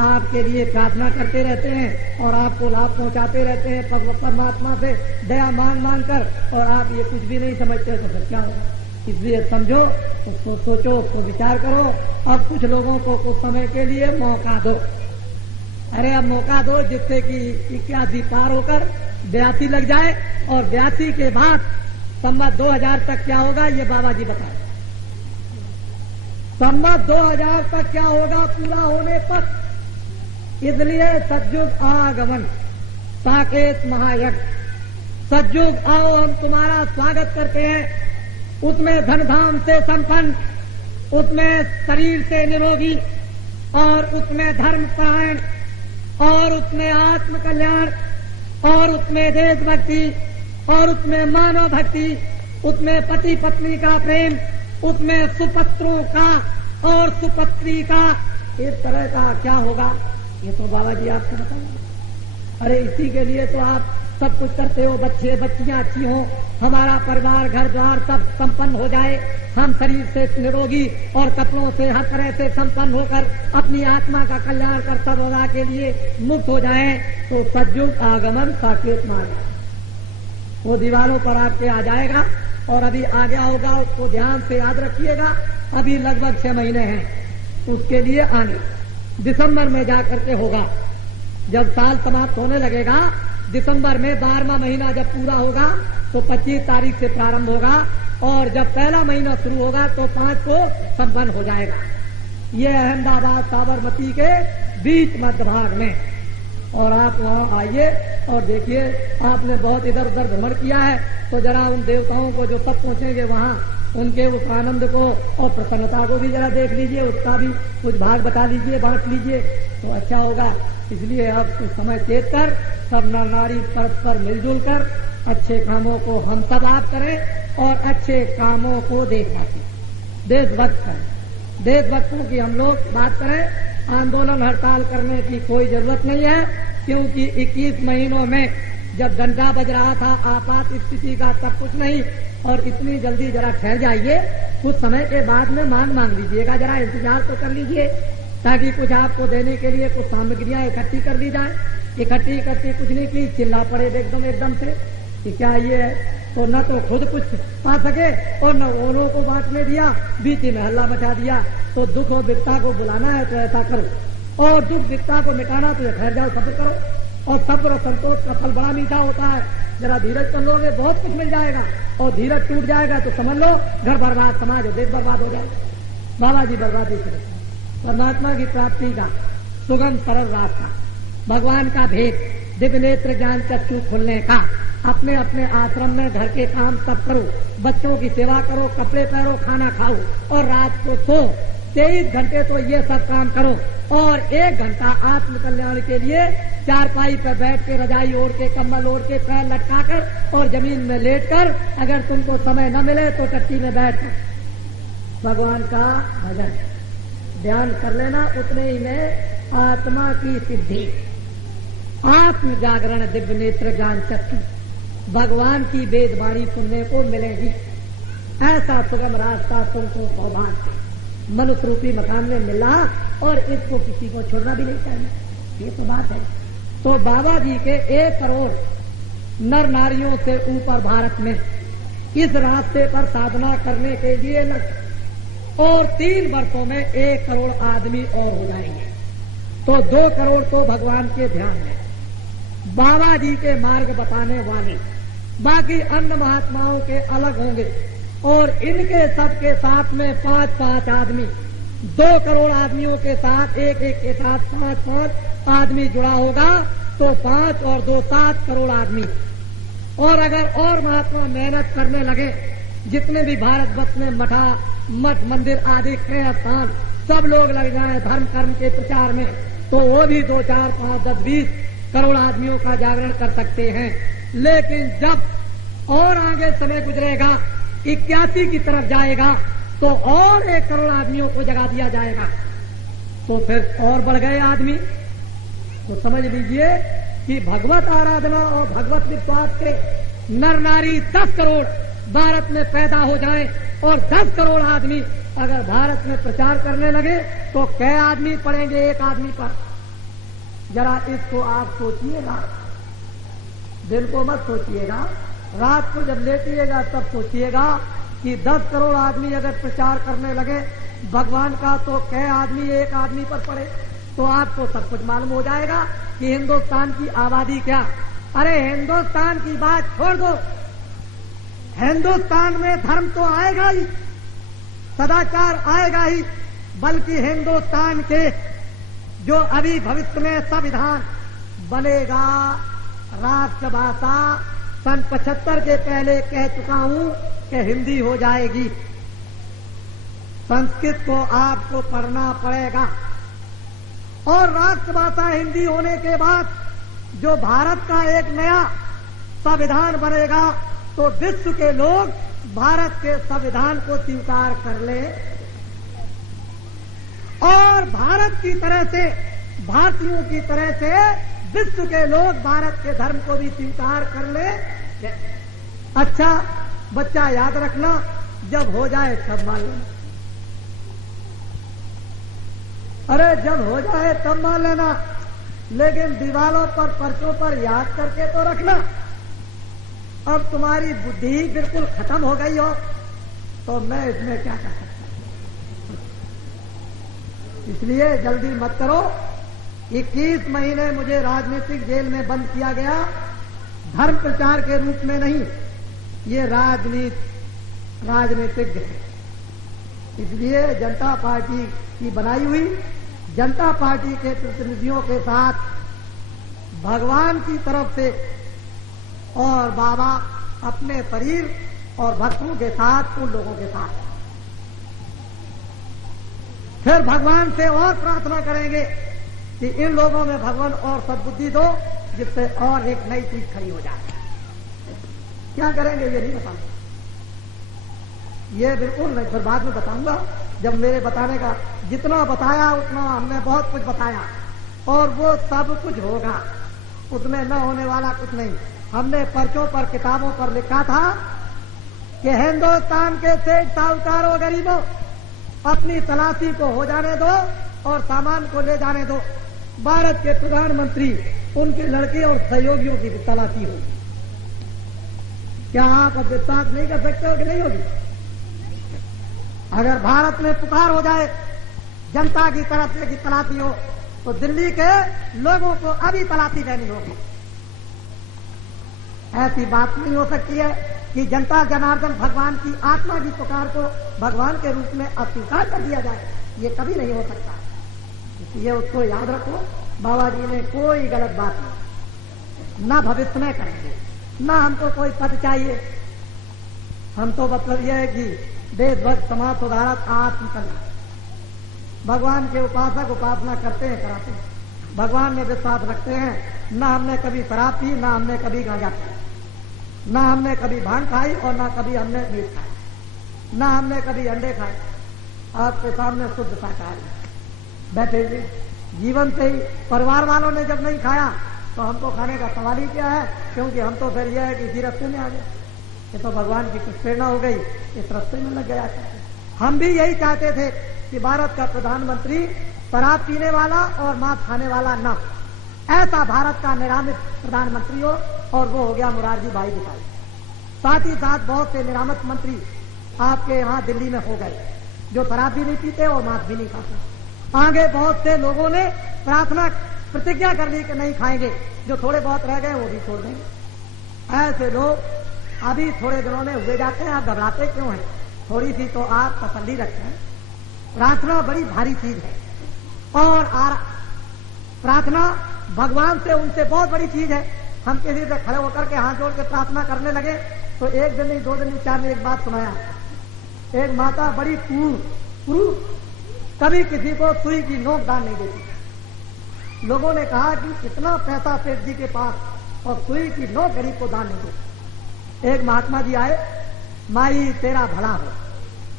आपके लिए प्रार्थना करते रहते हैं और आपको लाभ पहुंचाते रहते हैं परमात्मा से दया मांग मांग कर, और आप ये कुछ भी नहीं समझते तो फिर क्या होगा। इसलिए समझो, उसको सोचो, उसको विचार करो। अब कुछ लोगों को कुछ समय के लिए मौका दो। अरे अब मौका दो जिससे कि 81 पार होकर 82 लग जाए, और 82 के बाद संवत 2000 तक क्या होगा ये बाबा जी बताए। संवत 2000 तक क्या होगा पूरा होने पर, इसलिए सतयुग आगमन साकेत महायज्ञ, सतयुग आओ हम तुम्हारा स्वागत करते हैं। उसमें धन धाम से संपन्न, उसमें शरीर से निरोगी, और उसमें धर्म परायण, और उसमें आत्म कल्याण, और उसमें देशभक्ति, और उसमें मानव भक्ति, उसमें पति पत्नी का प्रेम, उसमें सुपत्रों का और सुपत्री का, इस तरह का क्या होगा ये तो बाबा जी आपको बताएंगे। अरे इसी के लिए तो आप सब कुछ करते हो, बच्चे बच्चियां अच्छी हों, हमारा परिवार घर द्वार सब संपन्न हो जाए, हम शरीर से निरोगी और कपड़ों से हर तरह से संपन्न होकर अपनी आत्मा का कल्याण कर सर्वदा के लिए मुक्त हो जाए। तो सतयुग आगमन साकेत मार्ग वो दीवारों पर आपके आ जाएगा, और अभी आ गया होगा, उसको ध्यान से याद रखिएगा। अभी लगभग 6 महीने हैं उसके लिए आने, दिसंबर में जाकर के होगा। जब साल समाप्त होने लगेगा दिसंबर में, 12वां महीना जब पूरा होगा तो 25 तारीख से प्रारंभ होगा, और जब पहला महीना शुरू होगा तो 5 को संपन्न हो जाएगा। ये अहमदाबाद साबरमती के बीच मध्य भाग में, और आप वहाँ आइए और देखिए। आपने बहुत इधर उधर भ्रमण किया है तो जरा उन देवताओं को जो सब पहुंचेंगे वहाँ, उनके उस आनंद को और प्रसन्नता को भी जरा देख लीजिए, उसका भी कुछ भाग बता लीजिए, बांट लीजिए तो अच्छा होगा। इसलिए अब कुछ समय चेत कर सब नर नारी परस्पर मिलजुल कर अच्छे कामों को हम सब आप करें, और अच्छे कामों को देख सकें, देशभक्त करें। देशभक्तों की हम लोग बात करें, आंदोलन हड़ताल करने की कोई जरूरत नहीं है, क्योंकि 21 महीनों में जब घंटा बज रहा था आपात स्थिति का तब कुछ नहीं, और इतनी जल्दी जरा ठहर जाइए, कुछ समय के बाद में मांग लीजिएगा, जरा इंतजार तो कर लीजिए, ताकि कुछ आपको देने के लिए कुछ सामग्रियां इकट्ठी कर ली जाए। इकट्ठी कुछ नहीं की, चिल्ला पड़े एकदम से कि क्या ये है, तो न तो खुद कुछ पा सके और न औरों को बांटने दिया, बीच में हल्ला मचा दिया। तो दुख और विपदा को बुलाना है तो ऐसा करो, और दुख विपदा को मिटाना तो ठहर जाओ, सब्र करो। और सब्र और संतोष का फल बड़ा मीठा होता है। जरा धीरज कर लोगे बहुत कुछ मिल जाएगा, और धीरज टूट जाएगा तो समझ लो घर बर्बाद, समाज और देश बर्बाद हो जाएगा। बाबा जी बर्बादी से परमात्मा की प्राप्ति का सुगम सरल रास्ता, भगवान का भेद, दिव्य नेत्र ज्ञान चक्षु खुलने का। अपने अपने आश्रम में घर के काम सब करो, बच्चों की सेवा करो, कपड़े पहनो, खाना खाओ, और रात को सो। 23 घंटे तो ये सब काम करो, और 1 घंटा आत्म कल्याण के लिए चारपाई पर बैठ के, रजाई ओढ़ के, कम्बल ओढ़ के, पैर लटका कर और जमीन में लेट कर, अगर तुमको समय न मिले तो टट्टी में बैठ कर भगवान का भजन ध्यान कर लेना। उतने ही में आत्मा की सिद्धि, आत्म जागरण, दिव्य नेत्र ज्ञान चक्षु, भगवान की वेद वाणी सुनने को मिलेगी। ऐसा सुगम रास्ता तुमको सौभाग्य मनुष्य रूपी मकान में मिला, और इसको किसी को छोड़ना भी नहीं चाहिए। ये तो बात है। तो बाबा जी के 1 करोड़ नर नारियों से ऊपर भारत में इस रास्ते पर साधना करने के लिए लगे, और 3 वर्षों में 1 करोड़ आदमी और हो जाएंगे। तो 2 करोड़ तो भगवान के ध्यान में, बाबा जी के मार्ग बताने वाले बाकी अन्य महात्माओं के अलग होंगे। और इनके सबके साथ में 5-5 आदमी, 2 करोड़ आदमियों के साथ एक के साथ 5-5 आदमी जुड़ा होगा, तो 5 और 2 7 करोड़ आदमी। और अगर और महात्मा मेहनत करने लगे, जितने भी भारतवर्ष में मठ मंदिर आदि क्रय स्थान सब लोग लग जाए धर्म कर्म के प्रचार में, तो वो भी 2, 4, 5, 10, 20 करोड़ आदमियों का जागरण कर सकते हैं। लेकिन जब और आगे समय गुजरेगा, 81 की तरफ जाएगा, तो और 1 करोड़ आदमियों को जगा दिया जाएगा, तो फिर और बढ़ गए आदमी। तो समझ लीजिए कि भगवत आराधना और भगवत विश्वास के नर नारी 10 करोड़ भारत में पैदा हो जाए, और 10 करोड़ आदमी अगर भारत में प्रचार करने लगे, तो कै आदमी पड़ेंगे एक आदमी पर? जरा इसको आप सोचिएगा, दिन को मत सोचिएगा, रात को जब लेटिएगा तब सोचिएगा कि 10 करोड़ आदमी अगर प्रचार करने लगे भगवान का, तो कै आदमी एक आदमी पर पड़े? तो आपको सब कुछ मालूम हो जाएगा कि हिंदुस्तान की आबादी क्या। अरे हिंदुस्तान की बात छोड़ दो, हिंदुस्तान में धर्म तो आएगा ही, सदाचार आएगा ही, बल्कि हिंदुस्तान के जो अभी भविष्य में संविधान बनेगा, राष्ट्रभाषा सन 75 के पहले कह चुका हूं कि हिंदी हो जाएगी। संस्कृत को आपको पढ़ना पड़ेगा, और राष्ट्रभाषा हिंदी होने के बाद जो भारत का एक नया संविधान बनेगा, तो विश्व के लोग भारत के संविधान को स्वीकार कर ले, और भारत की तरह से, भारतीयों की तरह से विश्व के लोग भारत के धर्म को भी स्वीकार कर ले। अच्छा बच्चा याद रखना, जब हो जाए तब मान लेना। अरे जब हो जाए तब मान लेना, लेकिन दीवारों पर पर्चों पर याद करके तो रखना। अब तुम्हारी बुद्धि बिल्कुल खत्म हो गई हो, तो मैं इसमें क्या कर सकता हूं? इसलिए जल्दी मत करो। 21 महीने मुझे राजनीतिक जेल में बंद किया गया, धर्म प्रचार के रूप में नहीं, ये राजनीतिक है। इसलिए जनता पार्टी की बनाई हुई जनता पार्टी के प्रतिनिधियों के साथ भगवान की तरफ से और बाबा अपने शरीर और भक्तों के साथ, उन लोगों के साथ फिर भगवान से और प्रार्थना करेंगे कि इन लोगों में भगवान और सद्बुद्धि दो, जिससे और एक नई चीज खड़ी हो जाए। क्या करेंगे ये नहीं बताऊंगा, ये बिल्कुल नहीं, फिर बाद में बताऊंगा। जब मेरे बताने का जितना बताया उतना हमने बहुत कुछ बताया, और वो सब कुछ होगा, उसमें न होने वाला कुछ नहीं। हमने पर्चों पर, किताबों पर लिखा था कि हिंदुस्तान के सेठ साहूकारों, गरीबों, अपनी तलाशी को हो जाने दो और सामान को ले जाने दो। भारत के प्रधानमंत्री, उनके लड़के और सहयोगियों की तलाशी होगी। क्या आप अब विश्वास नहीं कर सकते हो कि नहीं होगी? अगर भारत में पुकार हो जाए जनता की तरफ से कि तलाशी हो, तो दिल्ली के लोगों को अभी तलाशी देनी होगी। ऐसी बात नहीं हो सकती है कि जनता जनार्दन भगवान की आत्मा की पुकार को भगवान के रूप में अस्वीकार कर दिया जाए, ये कभी नहीं हो सकता। इसलिए उसको याद रखो, बाबा जी ने कोई गलत बात नहीं, ना भविष्य में करेंगे, ना हमको कोई पद चाहिए। हम तो मतलब यह है कि देशभक्त, समाज सुधारक, आत्म कल्याण, भगवान के उपासक उपासना करते हैं, कराते हैं, भगवान में विश्वास रखते हैं। ना हमने कभी शराब पी, ना हमने कभी गांजा खाया, ना हमने कभी भांग खाई, और ना कभी हमने मीट खाया, ना हमने कभी अंडे खाए। आपके सामने शुद्ध शाकाहारी बैठे हुए, जीवन से ही परिवार वालों ने जब नहीं खाया तो हमको खाने का सवाल ही क्या है, क्योंकि हम तो फिर यह है कि इसी रास्ते में आ गए। ये तो भगवान की कुछ प्रेरणा हो गई, इस रास्ते में लग गया। हम भी यही चाहते थे कि भारत का प्रधानमंत्री शराब पीने वाला और मांस खाने वाला न, ऐसा भारत का निरामित प्रधानमंत्री हो, और वो हो गया मोरारजी भाई देसाई। साथ ही साथ बहुत से निरामित मंत्री आपके यहाँ दिल्ली में हो गए, जो शराब भी नहीं पीते और मांस भी नहीं खाते। आगे बहुत से लोगों ने प्रार्थना प्रतिज्ञा कर ली कि नहीं खाएंगे, जो थोड़े बहुत रह गए वो भी छोड़ देंगे। ऐसे लोग अभी थोड़े दिनों में हुए जाते हैं, आप घबराते क्यों हैं? थोड़ी सी तो आप तसल्ली रखें। प्रार्थना बड़ी भारी चीज है और प्रार्थना भगवान से उनसे बहुत बड़ी चीज है। हम किसी से खड़े होकर के हाथ जोड़ के प्रार्थना करने लगे तो एक दिन नहीं, 2 दिन नहीं, 4 दिन एक बात सुनाया। एक माता बड़ी क्रूर, कभी किसी को सुई की नोक दान नहीं देती। लोगों ने कहा कि इतना पैसा सेठ जी के पास और सुई की नोक गरीब को दान नहीं देती। एक महात्मा जी आए, माई तेरा भला हो,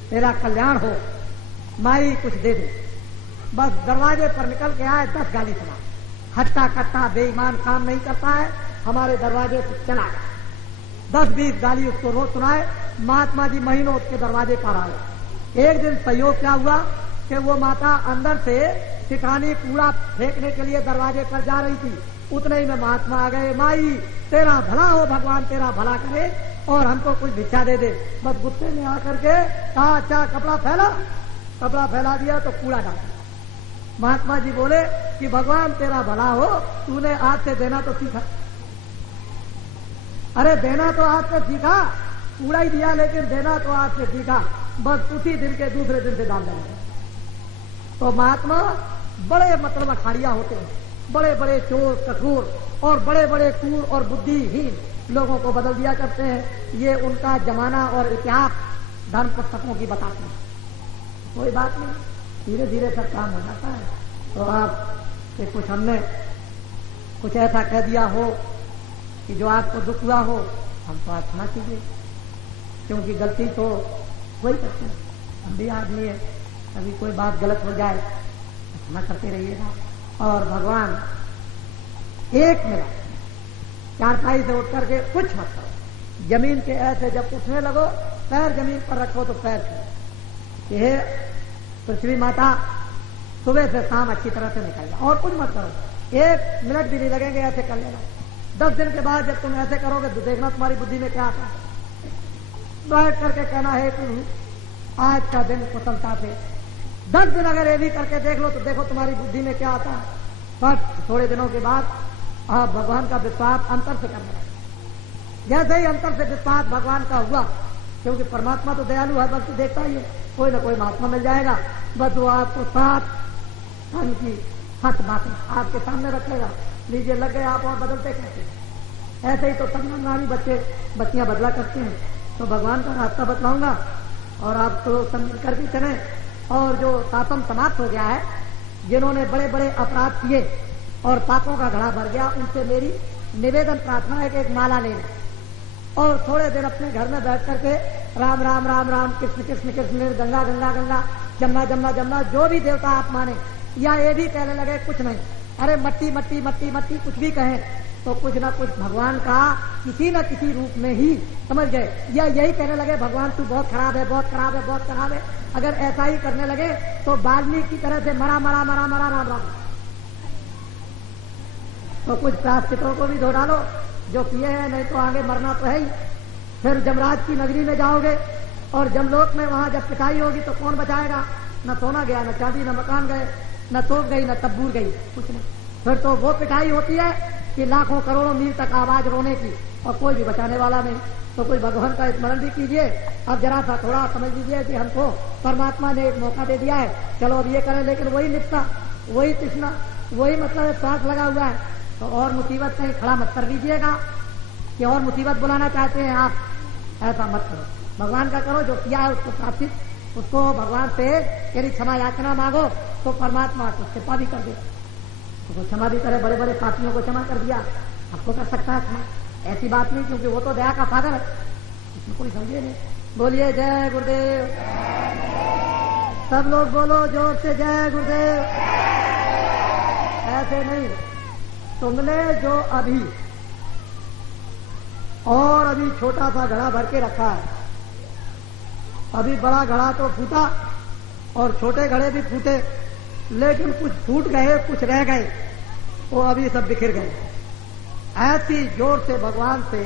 तेरा कल्याण हो, माई कुछ दे दे। बस दरवाजे पर निकल के आए, 10 गाली सुना। हट्टा कट्टा बेईमान, काम नहीं करता है, हमारे दरवाजे से चला गया। 10-20 गाली उसको रोज सुनाए। महात्मा जी महीनों उसके दरवाजे पर आए। एक दिन सहयोग क्या हुआ कि वो माता अंदर से सिखानी कूड़ा फेंकने के लिए दरवाजे पर जा रही थी। उतने ही में महात्मा आ गए, माई तेरा भला हो, भगवान तेरा भला करे और हमको कुछ भिक्षा दे दे। बस गुस्से में आकर के कहा, अच्छा कपड़ा फैला दिया तो कूड़ा डाल। महात्मा जी बोले कि भगवान तेरा भला हो, तूने आज से देना तो सीखा। अरे देना तो आज से सीखा, कूड़ा ही दिया लेकिन देना तो आज से सीखा। बस उसी दिन के दूसरे दिन से डाल देंगे। तो महात्मा बड़े मतलब अखाड़िया होते हैं, बड़े बड़े चोर कठोर और बड़े बड़े क्रूर और बुद्धिहीन लोगों को बदल दिया करते हैं। ये उनका जमाना और इतिहास धर्म पुस्तकों की बताते हैं। कोई बात नहीं, धीरे धीरे सब काम हो जाता है। तो आप कि कुछ हमने कुछ ऐसा कह दिया हो कि जो आपको दुख हुआ हो, हमको आप क्षमा कीजिए, क्योंकि गलती तो वही करते हैं, हम भी आदमी है, कभी कोई बात गलत हो जाए तो क्षमा करते रहिएगा। और भगवान एक मिनट चारपाई से उठ करके कुछ मत करो। जमीन के ऐसे जब उठने लगो, पैर जमीन पर रखो तो पैर छो। ये पृथ्वी माता सुबह से शाम अच्छी तरह से निकल जाओ और कुछ मत करो। 1 मिनट भी नहीं लगेंगे, ऐसे कर लेना। 10 दिन के बाद जब तुम ऐसे करोगे तो देखना तुम्हारी बुद्धि में क्या आता है। बैठ करके कहना है प्रभु आज का दिन कुशलता से। 10 दिन अगर ये भी करके देख लो तो देखो तुम्हारी बुद्धि में क्या आता है। बस थोड़े दिनों के बाद आप भगवान का विश्वास अंतर से करने लगे। जैसे ही अंतर से विश्वास भगवान का हुआ, क्योंकि परमात्मा तो दयालु है, बल्कि देखता ही है, कोई ना कोई महात्मा मिल जाएगा, बस वो आपको 7 टन की हट बातें आपके सामने रखेगा। लीजिए लग गए आप और बदलते कैसे। ऐसे ही तो संगनारी बच्चियां बदला करते हैं। तो भगवान का रास्ता बतलाऊंगा और आप तो समझ करके चले। और जो शासन समाप्त हो गया है, जिन्होंने बड़े बड़े अपराध किए और पापों का घड़ा भर गया, उनसे मेरी निवेदन प्रार्थना है कि एक माला ले लें और थोड़े देर अपने घर में बैठ करके राम राम राम राम कृष्ण कृष्ण कृष्ण, गंगा गंगा गंगा, जमुना जमुना जमुना, जो भी देवता आप माने, या ये भी कहने लगे कुछ नहीं, अरे मट्टी मट्टी मट्टी मट्टी कुछ भी कहें तो कुछ ना कुछ भगवान का किसी न किसी रूप में ही समझ गए। या यही कहने लगे भगवान तू बहुत खराब है, बहुत खराब है, बहुत खराब है। अगर ऐसा ही करने लगे तो वाल्मीकि की तरह से मरा मरा मरा मरा राम राम। तो कुछ प्रायश्चितों को भी धो डालो जो किए हैं, नहीं तो आगे मरना तो है ही। फिर जमराज की नगरी में जाओगे और जमलोक में वहां जब पिटाई होगी तो कौन बचाएगा। न सोना गया, न चांदी, न मकान गए, न तोप गई, न तब्बूर गई, कुछ नहीं। फिर तो वो पिटाई होती है कि लाखों करोड़ों मील तक आवाज रोने की और कोई भी बचाने वाला नहीं। तो कोई भगवान का स्मरण भी कीजिए। अब जरा सा थोड़ा समझ लीजिए कि हमको परमात्मा ने एक मौका दे दिया है, चलो अब ये करें, लेकिन वही निष्ठा, वही तृष्णा, वही मतलब स्वार्थ लगा हुआ है। तो और मुसीबत कहीं खड़ा मत कर दीजिएगा कि और मुसीबत बुलाना चाहते हैं आप, ऐसा मत करो। भगवान का करो, जो किया है उसको प्राप्त, उसको भगवान से यदि क्षमा याचना मांगो तो परमात्मा को कृपा भी कर दे, तो क्षमा भी करे। बड़े बड़े पापियों को क्षमा कर दिया, आपको कर सकता है क्षमा, ऐसी बात नहीं, क्योंकि वो तो दया का सागर है, इसमें कोई समझिए नहीं। बोलिए जय गुरुदेव, सब लोग बोलो जोर से जय गुरुदेव। ऐसे नहीं, तुमने जो अभी और अभी छोटा सा घड़ा भर के रखा है, अभी बड़ा घड़ा तो फूटा और छोटे घड़े भी फूटे, लेकिन कुछ फूट गए, कुछ रह गए, वो अभी सब बिखर गए। ऐसी जोर से भगवान से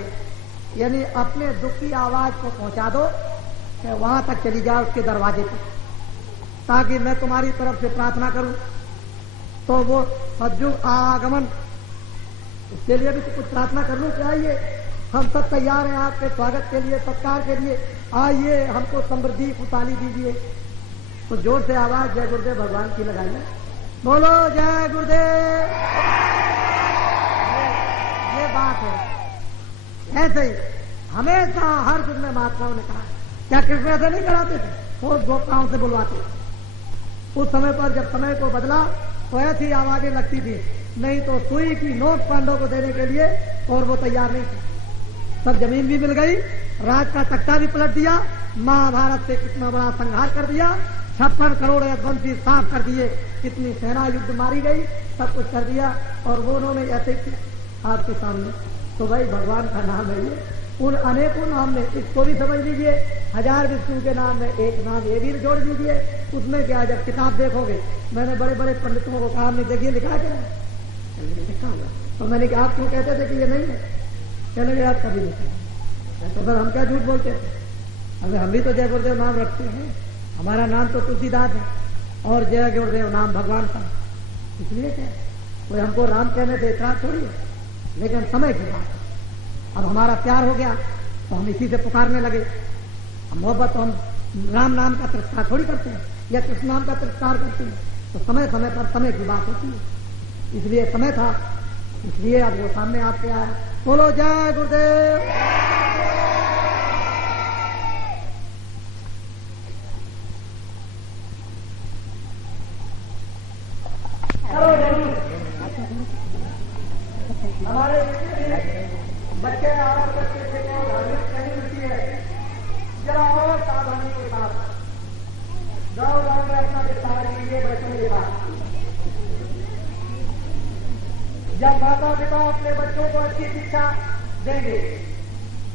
यानी अपने दुख की आवाज को पहुंचा दो कि वहां तक चली जाए, उसके दरवाजे पर, ताकि मैं तुम्हारी तरफ से प्रार्थना करूं तो वो सद्युग आगमन, उसके लिए भी तो कुछ प्रार्थना कर लूं चाहिए। हम सब तैयार हैं आपके स्वागत के लिए, सत्कार के लिए। आइए हमको समृद्धि खुशहाली दीजिए। तो जोर से आवाज जय गुरुदेव भगवान की लगाइए। बोलो जय गुरुदेव। ये बात है। ऐसे ही हमेशा हर युग में महात्माओं ने कहा। क्या कृष्ण ऐसे नहीं कराते थे? और गोपाओं से बुलवाते। उस समय पर जब समय को बदला तो ऐसी आवाजें लगती थी, नहीं तो सुई की नोक पांडवों को देने के लिए, और वो तैयार नहीं थे। सब जमीन भी मिल गई, राज का तख्ता भी पलट दिया, महाभारत से कितना बड़ा संहार कर दिया, 56 करोड़ यशवंशी साफ कर दिए, कितनी सेना युद्ध मारी गई, सब कुछ कर दिया। और वो उन्होंने ऐसे ही आपके सामने। तो भाई भगवान का नाम है ये, उन अनेकों नाम में इसको भी समझ लीजिए। 1000 विष्णु के नाम में एक नाम ये भी जोड़ लीजिए। उसमें क्या, जब किताब देखोगे, मैंने बड़े बड़े पंडितों को कहा, हमने देखिए लिखा क्या है, लिखा होगा। तो मैंने कहा आप क्यों कहते थे कि ये नहीं है? कहने लगे आप कभी नहीं। तो सर हम क्या झूठ बोलते थे? अगर हम भी तो जय गुरुदेव नाम रखते हैं, हमारा नाम तो तुलसीदास है और जय गुरुदेव नाम भगवान का। इसलिए क्या कोई हमको राम कहने से इतराज थोड़ी है, लेकिन समय की बात है। अब हमारा प्यार हो गया तो हम इसी से पुकारने लगे। हम मोहब्बत तो हम राम नाम का तिरस्कार थोड़ी करते हैं या कृष्ण नाम का तिरस्कार करते हैं। तो समय समय पर समय की बात होती है। इसलिए समय था, इसलिए अब वो सामने आपके आया। बोलो जय गुरुदेव। हमारे बच्चे और बच्चे से धार्मिक ट्रेनिंग मिलती है, जरा और सावधानी के साथ गाँव गाँव में अपना विस्तार कीजिए बच्चों के साथ। जब माता पिता अपने बच्चों को अच्छी शिक्षा देंगे,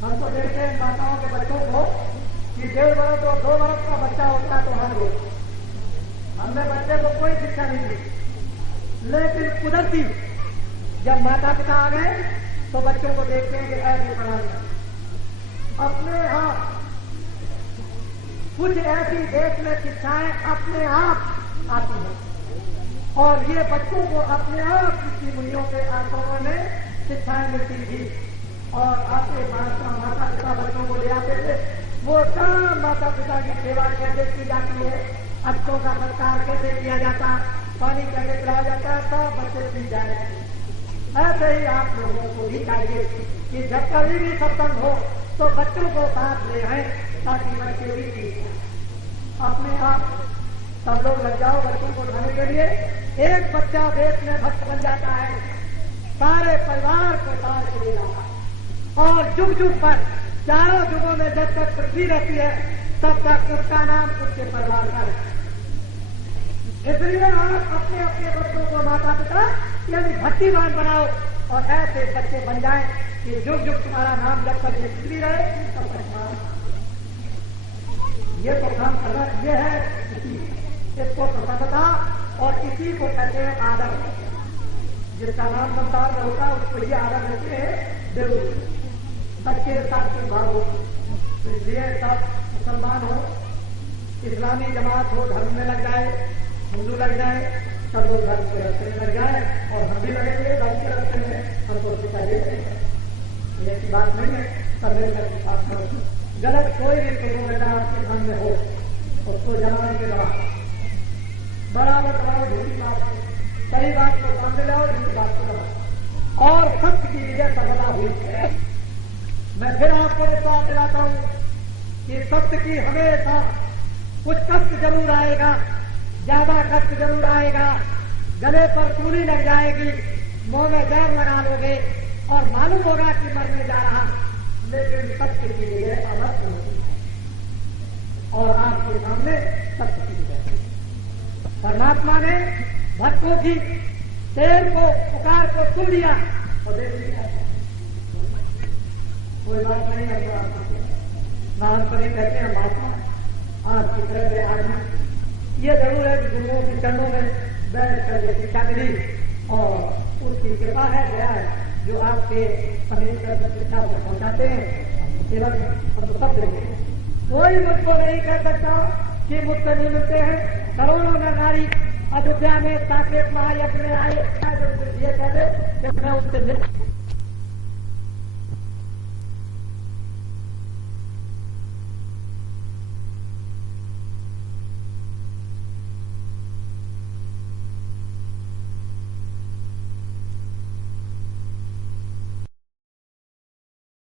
हम तो देखते हैं माताओं के बच्चों को कि 1.5 वर्ष और 2 वर्ष का बच्चा होता है तो हार गए। हमने बच्चे को कोई शिक्षा नहीं दी, लेकिन कुदरती जब माता पिता आ गए तो बच्चों को देखते हैं कि ऐसे पढ़ाना अपने आप। कुछ ऐसी देश में शिक्षाएं अपने आप आती हैं और ये बच्चों को अपने आप ऋषि मुनियों के आश्रमों में शिक्षाएं मिलती थी। और आपके माता पिता बच्चों को ले आते थे, वो सब माता पिता की सेवा कैसे की जाती है, बच्चों का संस्कार कैसे किया जाता, पानी कैसे पिलाया जाता है, सब बच्चे सीख जाए। ऐसे ही आप लोगों को भी चाहिए कि जब कभी भी सत्संग हो तो बच्चों को साथ ले आए ताकि बच्चे भी सीखें। अपने आप सब लोग लग जाओ बच्चों को उठाने के लिए। एक बच्चा देश में भक्त बन जाता है, सारे परिवार को साथ के ले जाता है। और जुग जुग पर, चारों जुगों में जब तक पृथ्वी रहती है तब तक उसका नाम उसके परिवार का है। इसलिए आप अपने अपने बच्चों को माता पिता यानी भक्तिमान बनाओ और ऐसे बच्चे बन जाएं कि जुग जुग तुम्हारा नाम जब तक पृथ्वी रहे तब तक। ये तो काम करना ये है, इसको प्रसन्नता और इसी को कहते हैं आदर। जिसका नाम संसार में होता है उसको ये आदर देते हैं जरूर। बच्चे साथ के भाव हो, इसलिए सब मुसलमान हो, इस्लामी जमात हो, धर्म में लग जाए, हिंदू लग जाए, सब लोग धर्म के रास्ते में लग जाए और हम भी लगेंगे धर्म के रास्ते में, हमको शिक्षा देते हैं। ये ऐसी बात नहीं है। सब मिलकर के साथ करो। गलत कोई भी किलोमीटर आपके मन में हो उसको जमाने के बाद बराबर दबाओ, झूठी बात सही बात को सामने लाओ, झूठी बात को दबाओ और सत्य की विजय सर्वदा हुई है। मैं फिर आपको विश्वास दिलाता हूं कि सत्य की हमेशा कुछ कष्ट जरूर आएगा, ज्यादा कष्ट जरूर आएगा, गले पर सूली लग जाएगी, मुंह में जहर लगा लोगे और मालूम होगा कि मरने जा रहा, लेकिन सत्य की विजय अमर होती है और आपके सामने सत्य की विजय। परमात्मा ने भक्तों की शेर को पुकार को सुन लिया और देख लिया। कोई बात नहीं है, नाम पर ही कहते हैं महात्मा आपकी तरह से आदमी। ये जरूर है कि गुरुओं के चरणों में बैठ कर शिक्षा मिली और उसकी कृपा है, दया है जो आपके समीप शिक्षा को पहुंचाते हैं। केवल हम सब देंगे, कोई मुझको नहीं कह सकता कि मुझसे नहीं मिलते हैं। करोड़ों नरनारी अयोध्या में साकेत महायज्ञ में आए, ये कह दे कि मैं उससे मिल